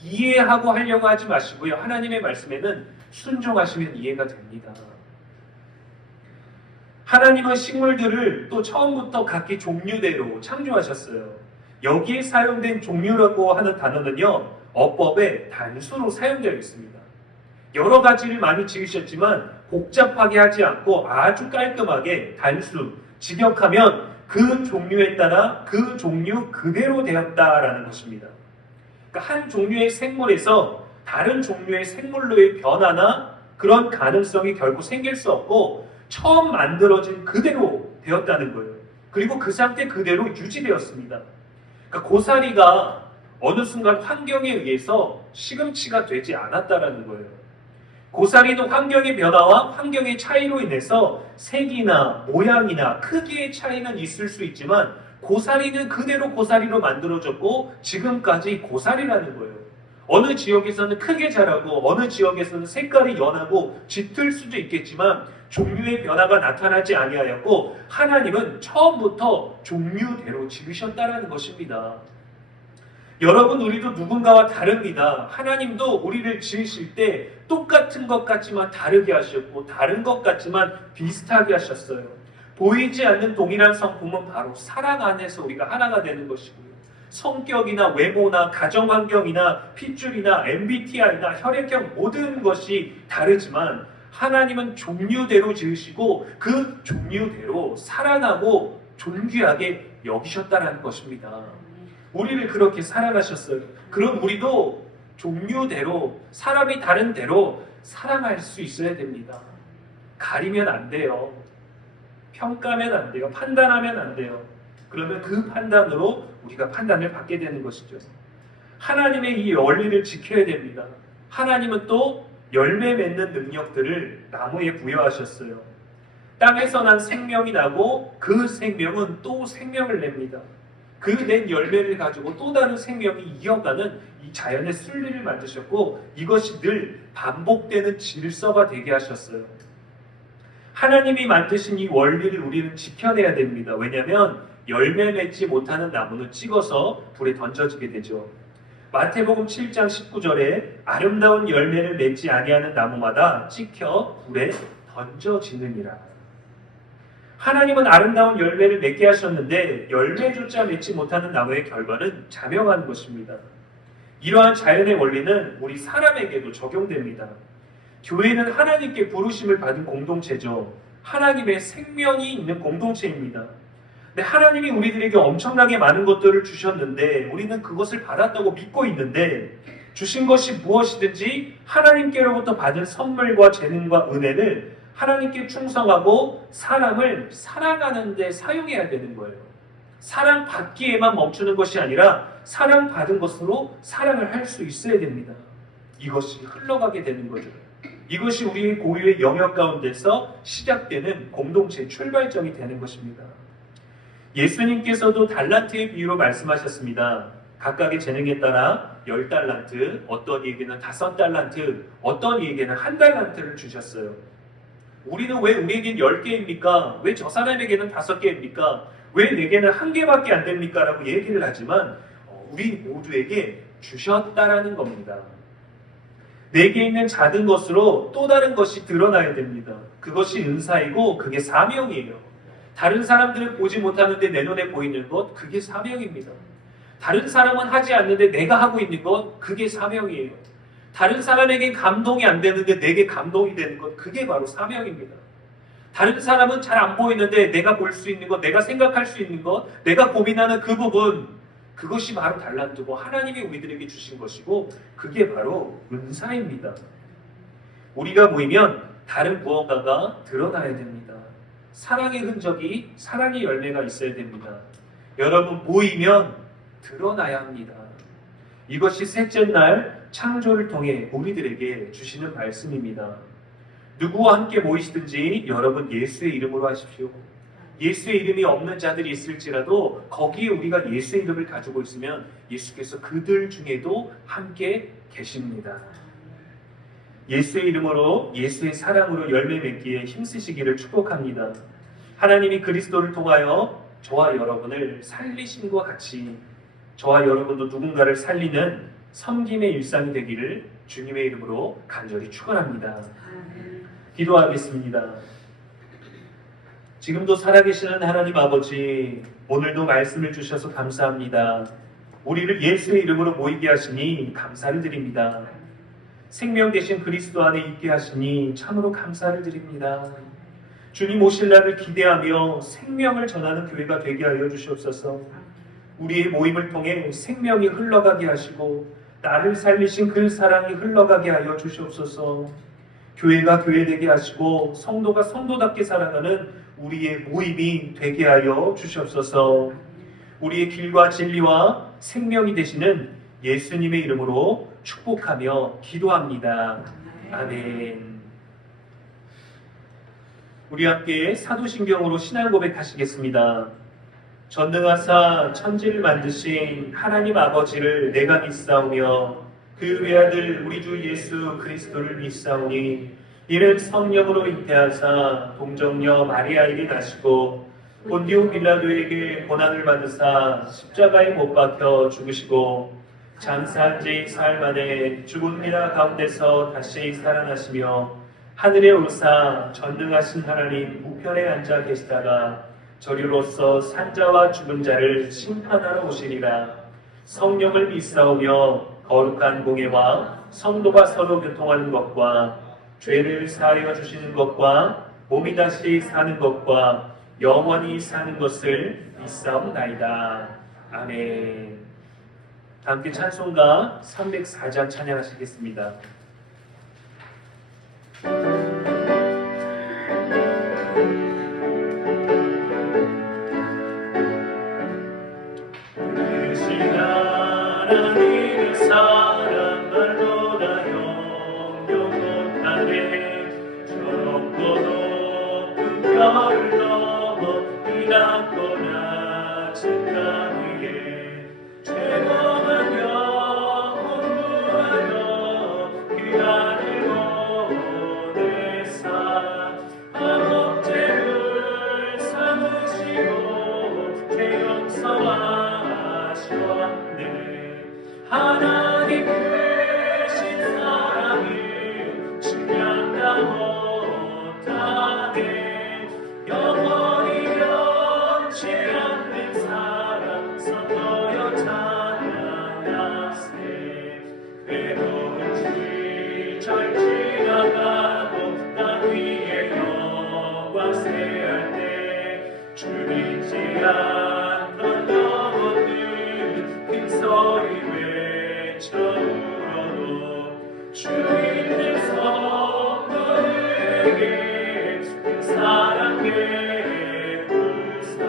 이해하고 하려고 하지 마시고요. 하나님의 말씀에는 순종하시면 이해가 됩니다. 하나님은 식물들을 또 처음부터 각기 종류대로 창조하셨어요. 여기에 사용된 종류라고 하는 단어는요, 어법에 단수로 사용되어 있습니다. 여러 가지를 많이 지으셨지만 복잡하게 하지 않고 아주 깔끔하게 단수, 직역하면 그 종류에 따라 그 종류 그대로 되었다라는 것입니다. 그러니까 한 종류의 생물에서 다른 종류의 생물로의 변화나 그런 가능성이 결코 생길 수 없고 처음 만들어진 그대로 되었다는 거예요. 그리고 그 상태 그대로 유지되었습니다. 그러니까 고사리가 어느 순간 환경에 의해서 시금치가 되지 않았다라는 거예요. 고사리도 환경의 변화와 환경의 차이로 인해서 색이나 모양이나 크기의 차이는 있을 수 있지만 고사리는 그대로 고사리로 만들어졌고 지금까지 고사리라는 거예요. 어느 지역에서는 크게 자라고 어느 지역에서는 색깔이 연하고 짙을 수도 있겠지만 종류의 변화가 나타나지 아니하였고 하나님은 처음부터 종류대로 지으셨다라는 것입니다. 여러분, 우리도 누군가와 다릅니다. 하나님도 우리를 지으실 때 똑같은 것 같지만 다르게 하셨고 다른 것 같지만 비슷하게 하셨어요. 보이지 않는 동일한 성품은 바로 사랑 안에서 우리가 하나가 되는 것이고요. 성격이나 외모나 가정환경이나 핏줄이나 MBTI나 혈액형 모든 것이 다르지만 하나님은 종류대로 지으시고 그 종류대로 사랑하고 존귀하게 여기셨다는 것입니다. 우리를 그렇게 사랑하셨어요. 그럼 우리도 종류대로 사람이 다른 대로 사랑할 수 있어야 됩니다. 가리면 안 돼요. 평가하면 안 돼요. 판단하면 안 돼요. 그러면 그 판단으로 우리가 판단을 받게 되는 것이죠. 하나님의 이 원리를 지켜야 됩니다. 하나님은 또 열매 맺는 능력들을 나무에 부여하셨어요. 땅에서 난 생명이 나고 그 생명은 또 생명을 냅니다. 그 낸 열매를 가지고 또 다른 생명이 이어가는 이 자연의 순리를 만드셨고 이것이 늘 반복되는 질서가 되게 하셨어요. 하나님이 만드신 이 원리를 우리는 지켜내야 됩니다. 왜냐하면 열매 맺지 못하는 나무는 찍어서 불에 던져지게 되죠. 마태복음 7장 19절에 아름다운 열매를 맺지 아니하는 나무마다 찍혀 불에 던져지느니라. 하나님은 아름다운 열매를 맺게 하셨는데 열매조차 맺지 못하는 나무의 결과는 자명한 것입니다. 이러한 자연의 원리는 우리 사람에게도 적용됩니다. 교회는 하나님께 부르심을 받은 공동체죠. 하나님의 생명이 있는 공동체입니다. 근데 하나님이 우리들에게 엄청나게 많은 것들을 주셨는데 우리는 그것을 받았다고 믿고 있는데 주신 것이 무엇이든지 하나님께로부터 받은 선물과 재능과 은혜를 하나님께 충성하고 사람을 사랑하는 데 사용해야 되는 거예요. 사랑받기에만 멈추는 것이 아니라 사랑받은 것으로 사랑을 할 수 있어야 됩니다. 이것이 흘러가게 되는 거죠. 이것이 우리의 고유의 영역 가운데서 시작되는 공동체의 출발점이 되는 것입니다. 예수님께서도 달란트의 비유로 말씀하셨습니다. 각각의 재능에 따라 10달란트, 어떤 이에게는 5달란트, 어떤 이에게는 1달란트를 주셨어요. 우리는 왜 우리에겐 10개입니까? 왜 저 사람에게는 5개입니까? 왜 내게는 1개밖에 안 됩니까? 라고 얘기를 하지만 우리 모두에게 주셨다라는 겁니다. 내게 있는 작은 것으로 또 다른 것이 드러나야 됩니다. 그것이 은사이고 그게 사명이에요. 다른 사람들은 보지 못하는데 내 눈에 보이는 것, 그게 사명입니다. 다른 사람은 하지 않는데 내가 하고 있는 것, 그게 사명이에요. 다른 사람에겐 감동이 안 되는데 내게 감동이 되는 것, 그게 바로 사명입니다. 다른 사람은 잘 안 보이는데 내가 볼 수 있는 것, 내가 생각할 수 있는 것, 내가 고민하는 그 부분, 그것이 바로 달란트고 하나님이 우리들에게 주신 것이고 그게 바로 은사입니다. 우리가 모이면 다른 무언가가 드러나야 됩니다. 사랑의 흔적이, 사랑의 열매가 있어야 됩니다. 여러분, 모이면 드러나야 합니다. 이것이 셋째 날 창조를 통해 우리들에게 주시는 말씀입니다. 누구와 함께 모이시든지 여러분 예수의 이름으로 하십시오. 예수의 이름이 없는 자들이 있을지라도 거기에 우리가 예수의 이름을 가지고 있으면 예수께서 그들 중에도 함께 계십니다. 예수의 이름으로, 예수의 사랑으로 열매 맺기에 힘쓰시기를 축복합니다. 하나님이 그리스도를 통하여 저와 여러분을 살리심과 같이 저와 여러분도 누군가를 살리는 섬김의 일상이 되기를 주님의 이름으로 간절히 축원합니다. 기도하겠습니다. 지금도 살아계시는 하나님 아버지, 오늘도 말씀을 주셔서 감사합니다. 우리를 예수의 이름으로 모이게 하시니 감사를 드립니다. 생명 되신 그리스도 안에 있게 하시니 참으로 감사를 드립니다. 주님 오실 날을 기대하며 생명을 전하는 교회가 되게 하여 주시옵소서. 우리의 모임을 통해 생명이 흘러가게 하시고 나를 살리신 그 사랑이 흘러가게 하여 주시옵소서. 교회가 교회되게 하시고 성도가 성도답게 살아가는 우리의 모임이 되게 하여 주시옵소서. 우리의 길과 진리와 생명이 되시는 예수님의 이름으로 축복하며 기도합니다. 아멘. 우리 함께 사도신경으로 신앙 고백하시겠습니다. 전능하사 천지를 만드신 하나님 아버지를 내가 믿사오며 그 외아들 우리 주 예수 그리스도를 믿사오니 이는 성령으로 잉태하사 동정녀 마리아에게 나시고 본디오 빌라도에게 고난을 받으사 십자가에 못 박혀 죽으시고 장사한 지 사흘 만에 죽은 이라 가운데서 다시 살아나시며 하늘에 오르사 전능하신 하나님 우편에 앉아 계시다가 저리로서 산자와 죽은 자를 심판하러 오시리라. 성령을 믿사오며 거룩한 공예와 성도가 서로 교통하는 것과 죄를 사하여 주시는 것과 몸이 다시 사는 것과 영원히 사는 것을 믿사옵나이다. 아멘. 함께 찬송가 304장 찬양하시겠습니다. 별을 넘어 이랑거나 증강 위에 죄범한 영혼 구하여 그 아들 보내사 암흑죄를 삼으시고 죄 용서하셨네. 하나님 크신 사랑을 증명다 못하네. 영원히 변치 않는 사랑 선도여 찬양하세. 외로운 시절 지나가고 땅 위에 영광 세할 때 주 믿지 않던 영혼들 큰 소리 외쳐 울어도 주 있는 성도들에게 그 사랑 베푸사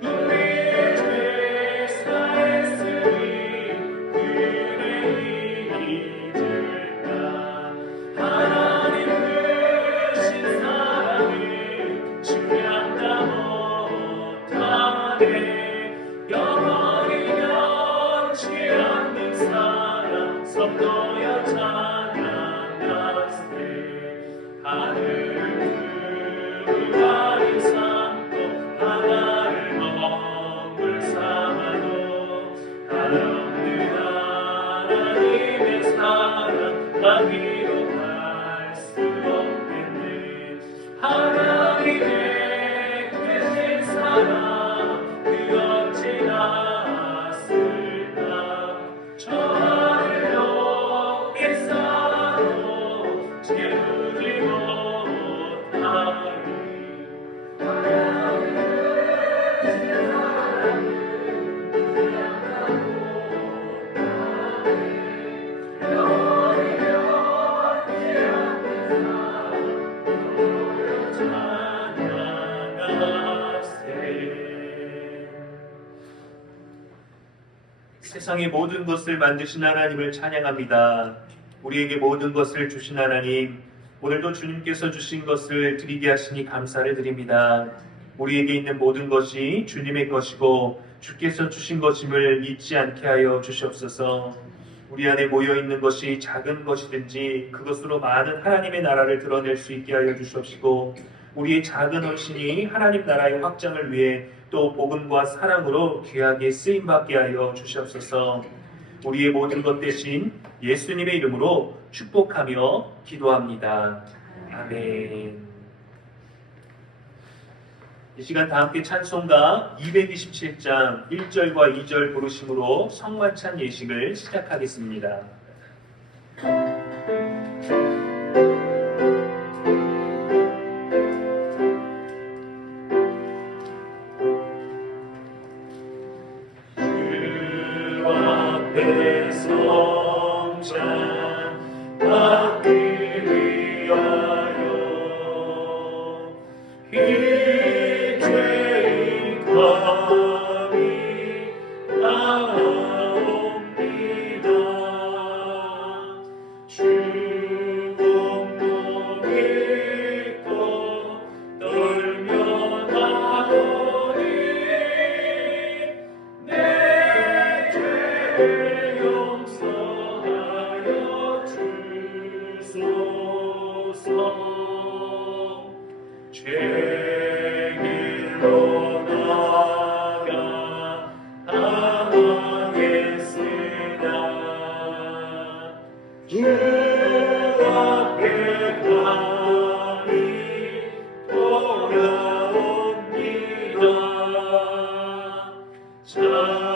우리의 죄 사했으니 그를 잊을까. 하나님 크신 사랑을 증명다 못하네. 영원히 변치 않는 사랑 성도여 찬양하세. 하늘을 가린 삼고 바다를 먹물 삼아도 한없는 하나님의 사랑 다 기록할 수 없겠네. 하나님의 크신 사랑 그 어찌나 쓸까. 저 하늘 높이 쌓아도 채우지 못하리. 세상의 모든 것을 만드신 하나님을 찬양합니다. 우리에게 모든 것을 주신 하나님, 오늘도 주님께서 주신 것을 드리게 하시니 감사를 드립니다. 우리에게 있는 모든 것이 주님의 것이고 주께서 주신 것임을 잊지 않게 하여 주시옵소서. 우리 안에 모여있는 것이 작은 것이든지 그것으로 많은 하나님의 나라를 드러낼 수 있게 하여 주시옵시고, 우리의 작은 헌신이 하나님 나라의 확장을 위해 또 복음과 사랑으로 귀하게 쓰임받게 하여 주시옵소서. 우리의 모든 것 대신 예수님의 이름으로 축복하며 기도합니다. 아멘. 이 시간 다 함께 찬송가 227장 1절과 2절 부르심으로 성만찬 예식을 시작하겠습니다. 주 앞에 성찬 받기 위하여 이 죄인 감이 나옵니다. 주 공로 믿고 떨며 나오니 내 죄를 용서하여 주소서. 죄길로 나가 당하겠으나 주 앞에 감히 돌아옵니다.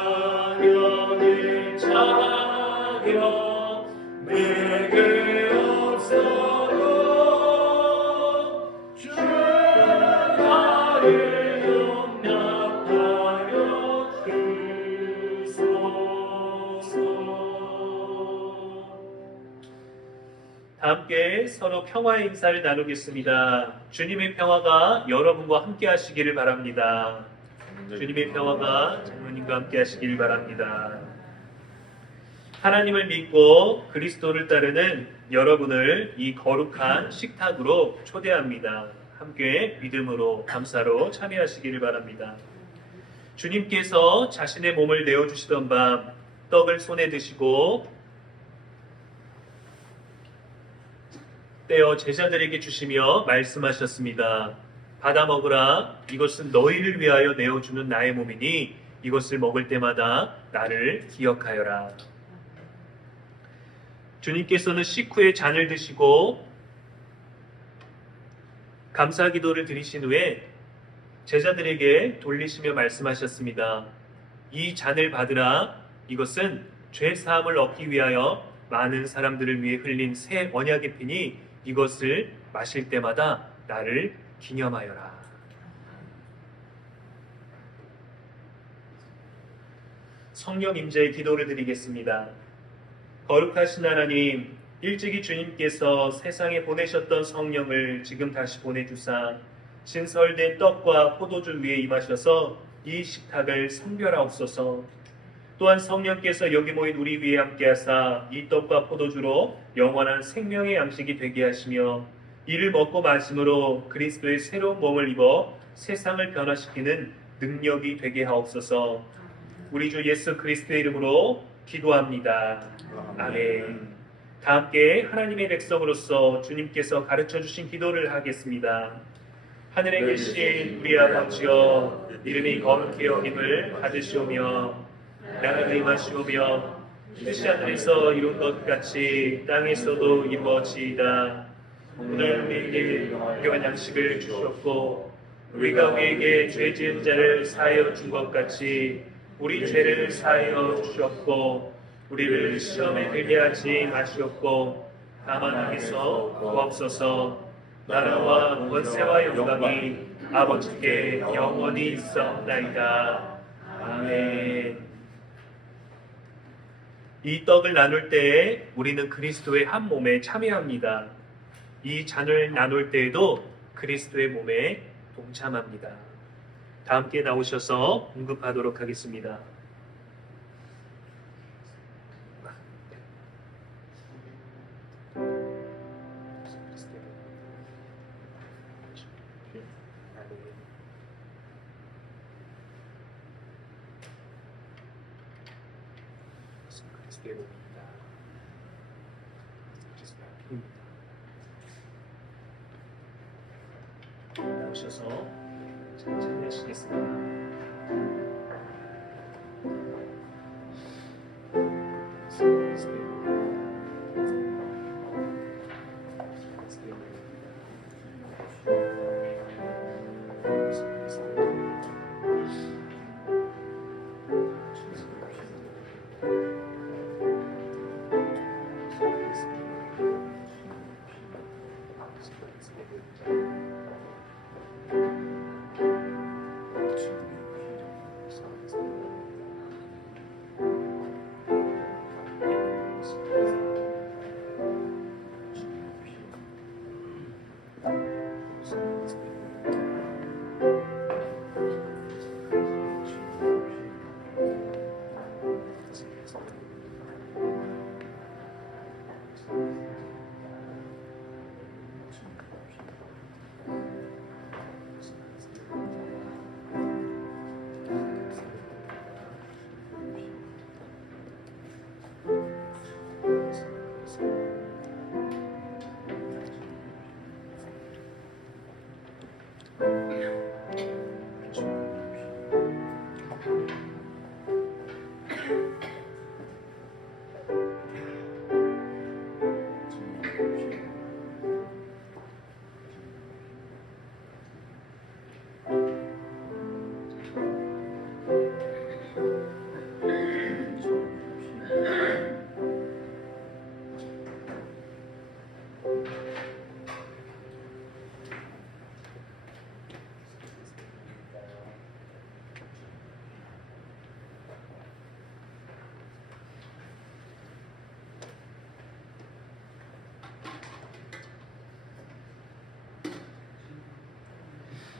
자녀는 자녀 내게 없어도 주 나를 용납하여 주소서. 다 함께 서로 평화의 인사를 나누겠습니다. 주님의 평화가 여러분과 함께 하시기를 바랍니다. 주님의 평화가 장로님과 함께 하시기를 바랍니다. 하나님을 믿고 그리스도를 따르는 여러분을 이 거룩한 식탁으로 초대합니다. 함께 믿음으로 감사로 참여하시기를 바랍니다. 주님께서 자신의 몸을 내어주시던 밤 떡을 손에 드시고 떼어 제자들에게 주시며 말씀하셨습니다. 받아 먹으라. 이것은 너희를 위하여 내어주는 나의 몸이니 이것을 먹을 때마다 나를 기억하여라. 주님께서는 식후에 잔을 드시고 감사 기도를 드리신 후에 제자들에게 돌리시며 말씀하셨습니다. 이 잔을 받으라. 이것은 죄 사함을 얻기 위하여 많은 사람들을 위해 흘린 새 언약의 피니 이것을 마실 때마다 나를 기념하여라. 성령 임재의 기도를 드리겠습니다. 거룩하신 하나님, 일찍이 주님께서 세상에 보내셨던 성령을 지금 다시 보내주사 신설된 떡과 포도주 위에 임하셔서 이 식탁을 성별하옵소서. 또한 성령께서 여기 모인 우리 위에 함께하사 이 떡과 포도주로 영원한 생명의 양식이 되게 하시며 이를 먹고 마심으로 그리스도의 새로운 몸을 입어 세상을 변화시키는 능력이 되게 하옵소서. 우리 주 예수 그리스도의 이름으로 기도합니다. 아멘. 다 함께 하나님의 백성으로서 주님께서 가르쳐 주신 기도를 하겠습니다. 하늘에 계신 우리 아버지여, 이름이 거룩히 여김을 받으시오며 나라가 임하시오며 뜻이 하늘에서 이룬 것 같이 땅에서도 이루어지이다. 오늘 우리에게 필요한 양식을 주셨고 우리가 우리에게 죄 지은 자를 사하여 준 것 같이 우리 죄를 사하여 주셨고 우리를 시험에 들게 하지 마시옵고 다만 악에서 구하옵소서. 나라와 권세와 영광이 아버지께 영원히 있사옵나이다. 아멘. 이 떡을 나눌 때에 우리는 그리스도의 한 몸에 참여합니다. 이 잔을 나눌 때에도 그리스도의 몸에 동참합니다. 다 함께 나오셔서 공급하도록 하겠습니다. 그리스도의 몸입니다. 그리스도의 피입니다. 나오셔서 찬양하시겠습니다. 그리스도의 몸입니다. 그리스도의 몸입니다.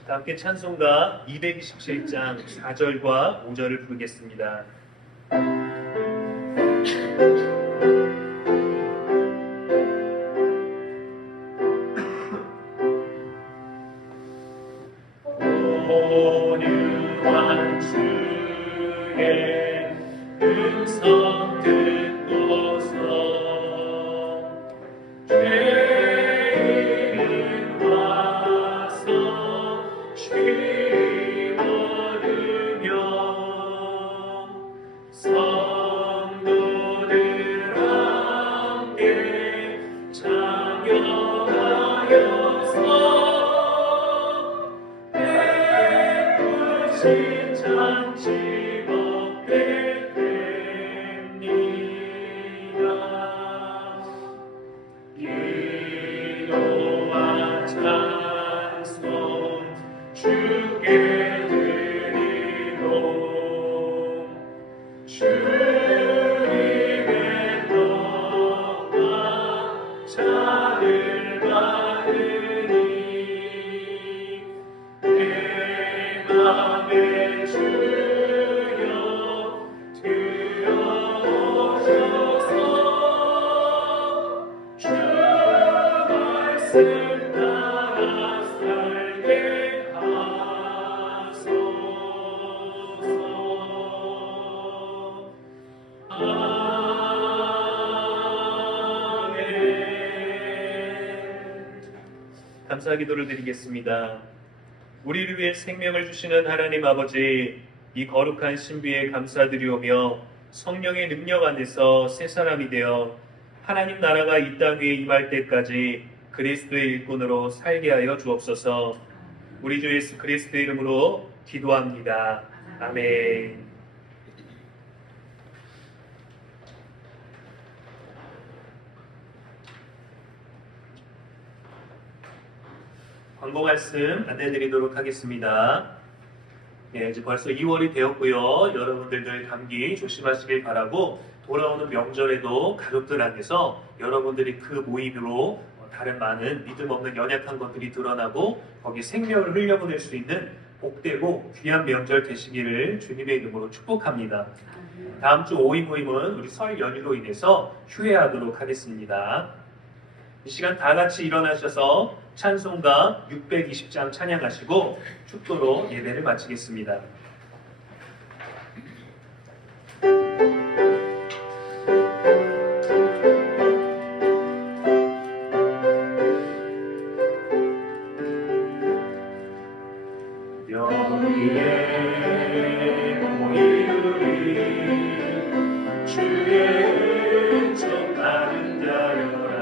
다 함께 찬송가 227장 4절과 5절을 부르겠습니다. 온유한 주의 음성 듣고서 죄인 와서 쉬 얻으며 성도들 함께 참여하여서 베푸신 잔치 먹게 됩니다. 기도와 찬송 주께 드리고 주님의 떡과 잔을 받으니 내 맘에 주여 들어오셔서 주 말씀 따라 살게 하소서. 아멘. 감사 기도를 드리겠습니다. 우리를 위해 생명을 주시는 하나님 아버지, 이 거룩한 신비에 감사드리오며 성령의 능력 안에서 새 사람이 되어 하나님 나라가 이 땅 위에 임할 때까지 그리스도의 일꾼으로 살게 하여 주옵소서. 우리 주 예수 그리스도의 이름으로 기도합니다. 아멘. 광고 말씀 안내드리도록 하겠습니다. 네, 이제 벌써 2월이 되었고요. 여러분들 늘 감기 조심하시길 바라고, 돌아오는 명절에도 가족들 안에서 여러분들이 그 모임으로 다른 많은 믿음 없는 연약한 것들이 드러나고 거기 생명을 흘려보낼 수 있는 복되고 귀한 명절 되시기를 주님의 이름으로 축복합니다. 다음 주 5위 모임은 우리 설 연휴로 인해서 휴회하도록 하겠습니다. 이 시간 다 같이 일어나셔서 찬송가 620장 찬양하시고 축도로 예배를 마치겠습니다. 여기에 모이누리 주의 은총 받은 자여라.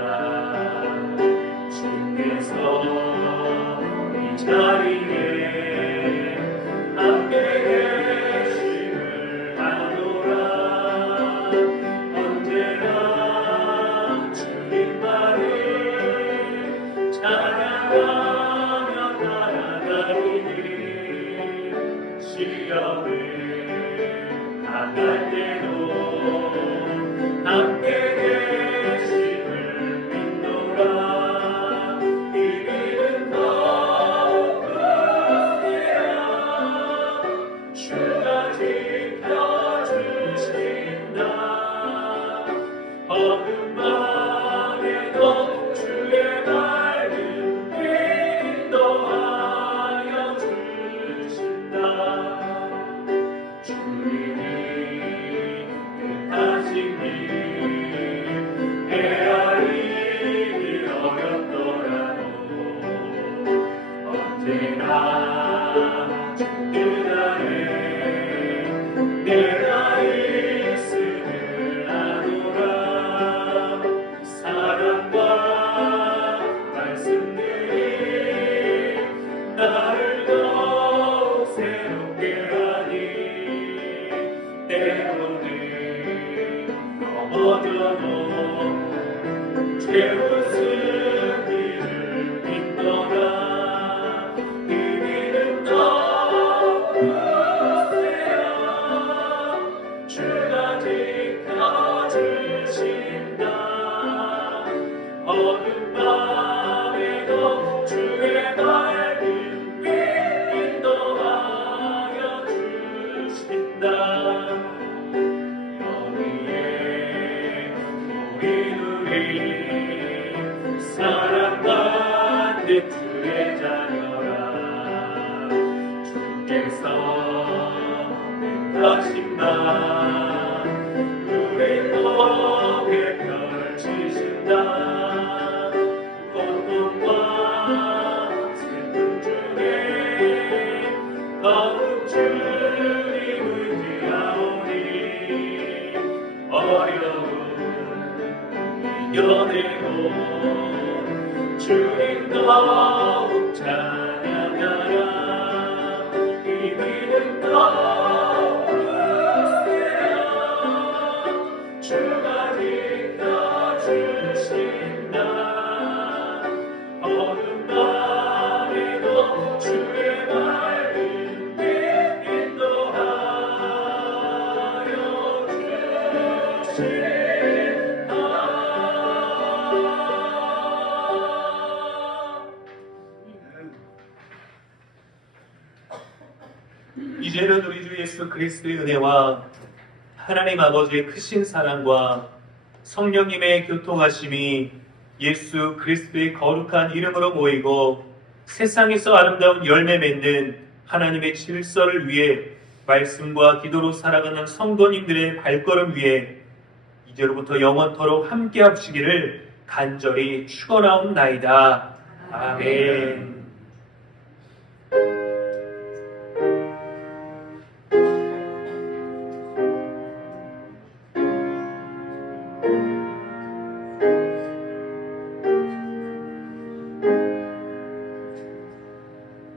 주께서 이 자리에 함께 계심을 아노라. 언제나 주님만을 찬양하며 따라가리니 시험을 당할 때도 함께 계심을 믿노라. 이 믿음 더욱 크리라. 주가 지켜주신다. 어둠 밤에도 주의 밝은 빛 인도하여 주신다. 주님이 뜻하신 길 헤아리기 어렵더라도 언제나 주 뜻 안에 내가 있음을 아노라. 사랑과 말씀들이 나를 더욱 새롭게 하니 때로는 넘어져도 제 웃음이를 믿노라. 이 믿음 더욱 크세요. 주가 지켜주신다. 어둠 밤에도 주의 밝은 빛 하신다. 우리 떡에 펼치신다. 고통과 슬픔 중에 더욱 주님을 의지하오니 어려움 이겨내고 주님 더욱 찬양하라. 이 믿음 더욱 세라. 주가 지켜주신다. 어둠 밤에도 주의 맑은 빛 인도하여 주신다. 이제는 우리 주 예수 그리스도의 은혜와 하나님 아버지의 크신 사랑과 성령님의 교통하심이 예수 그리스도의 거룩한 이름으로 모이고 세상에서 아름다운 열매 맺는 하나님의 질서를 위해 말씀과 기도로 살아가는 성도님들의 발걸음 위에 이제로부터 영원토록 함께 하시기를 간절히 축원하옵나이다. 아멘.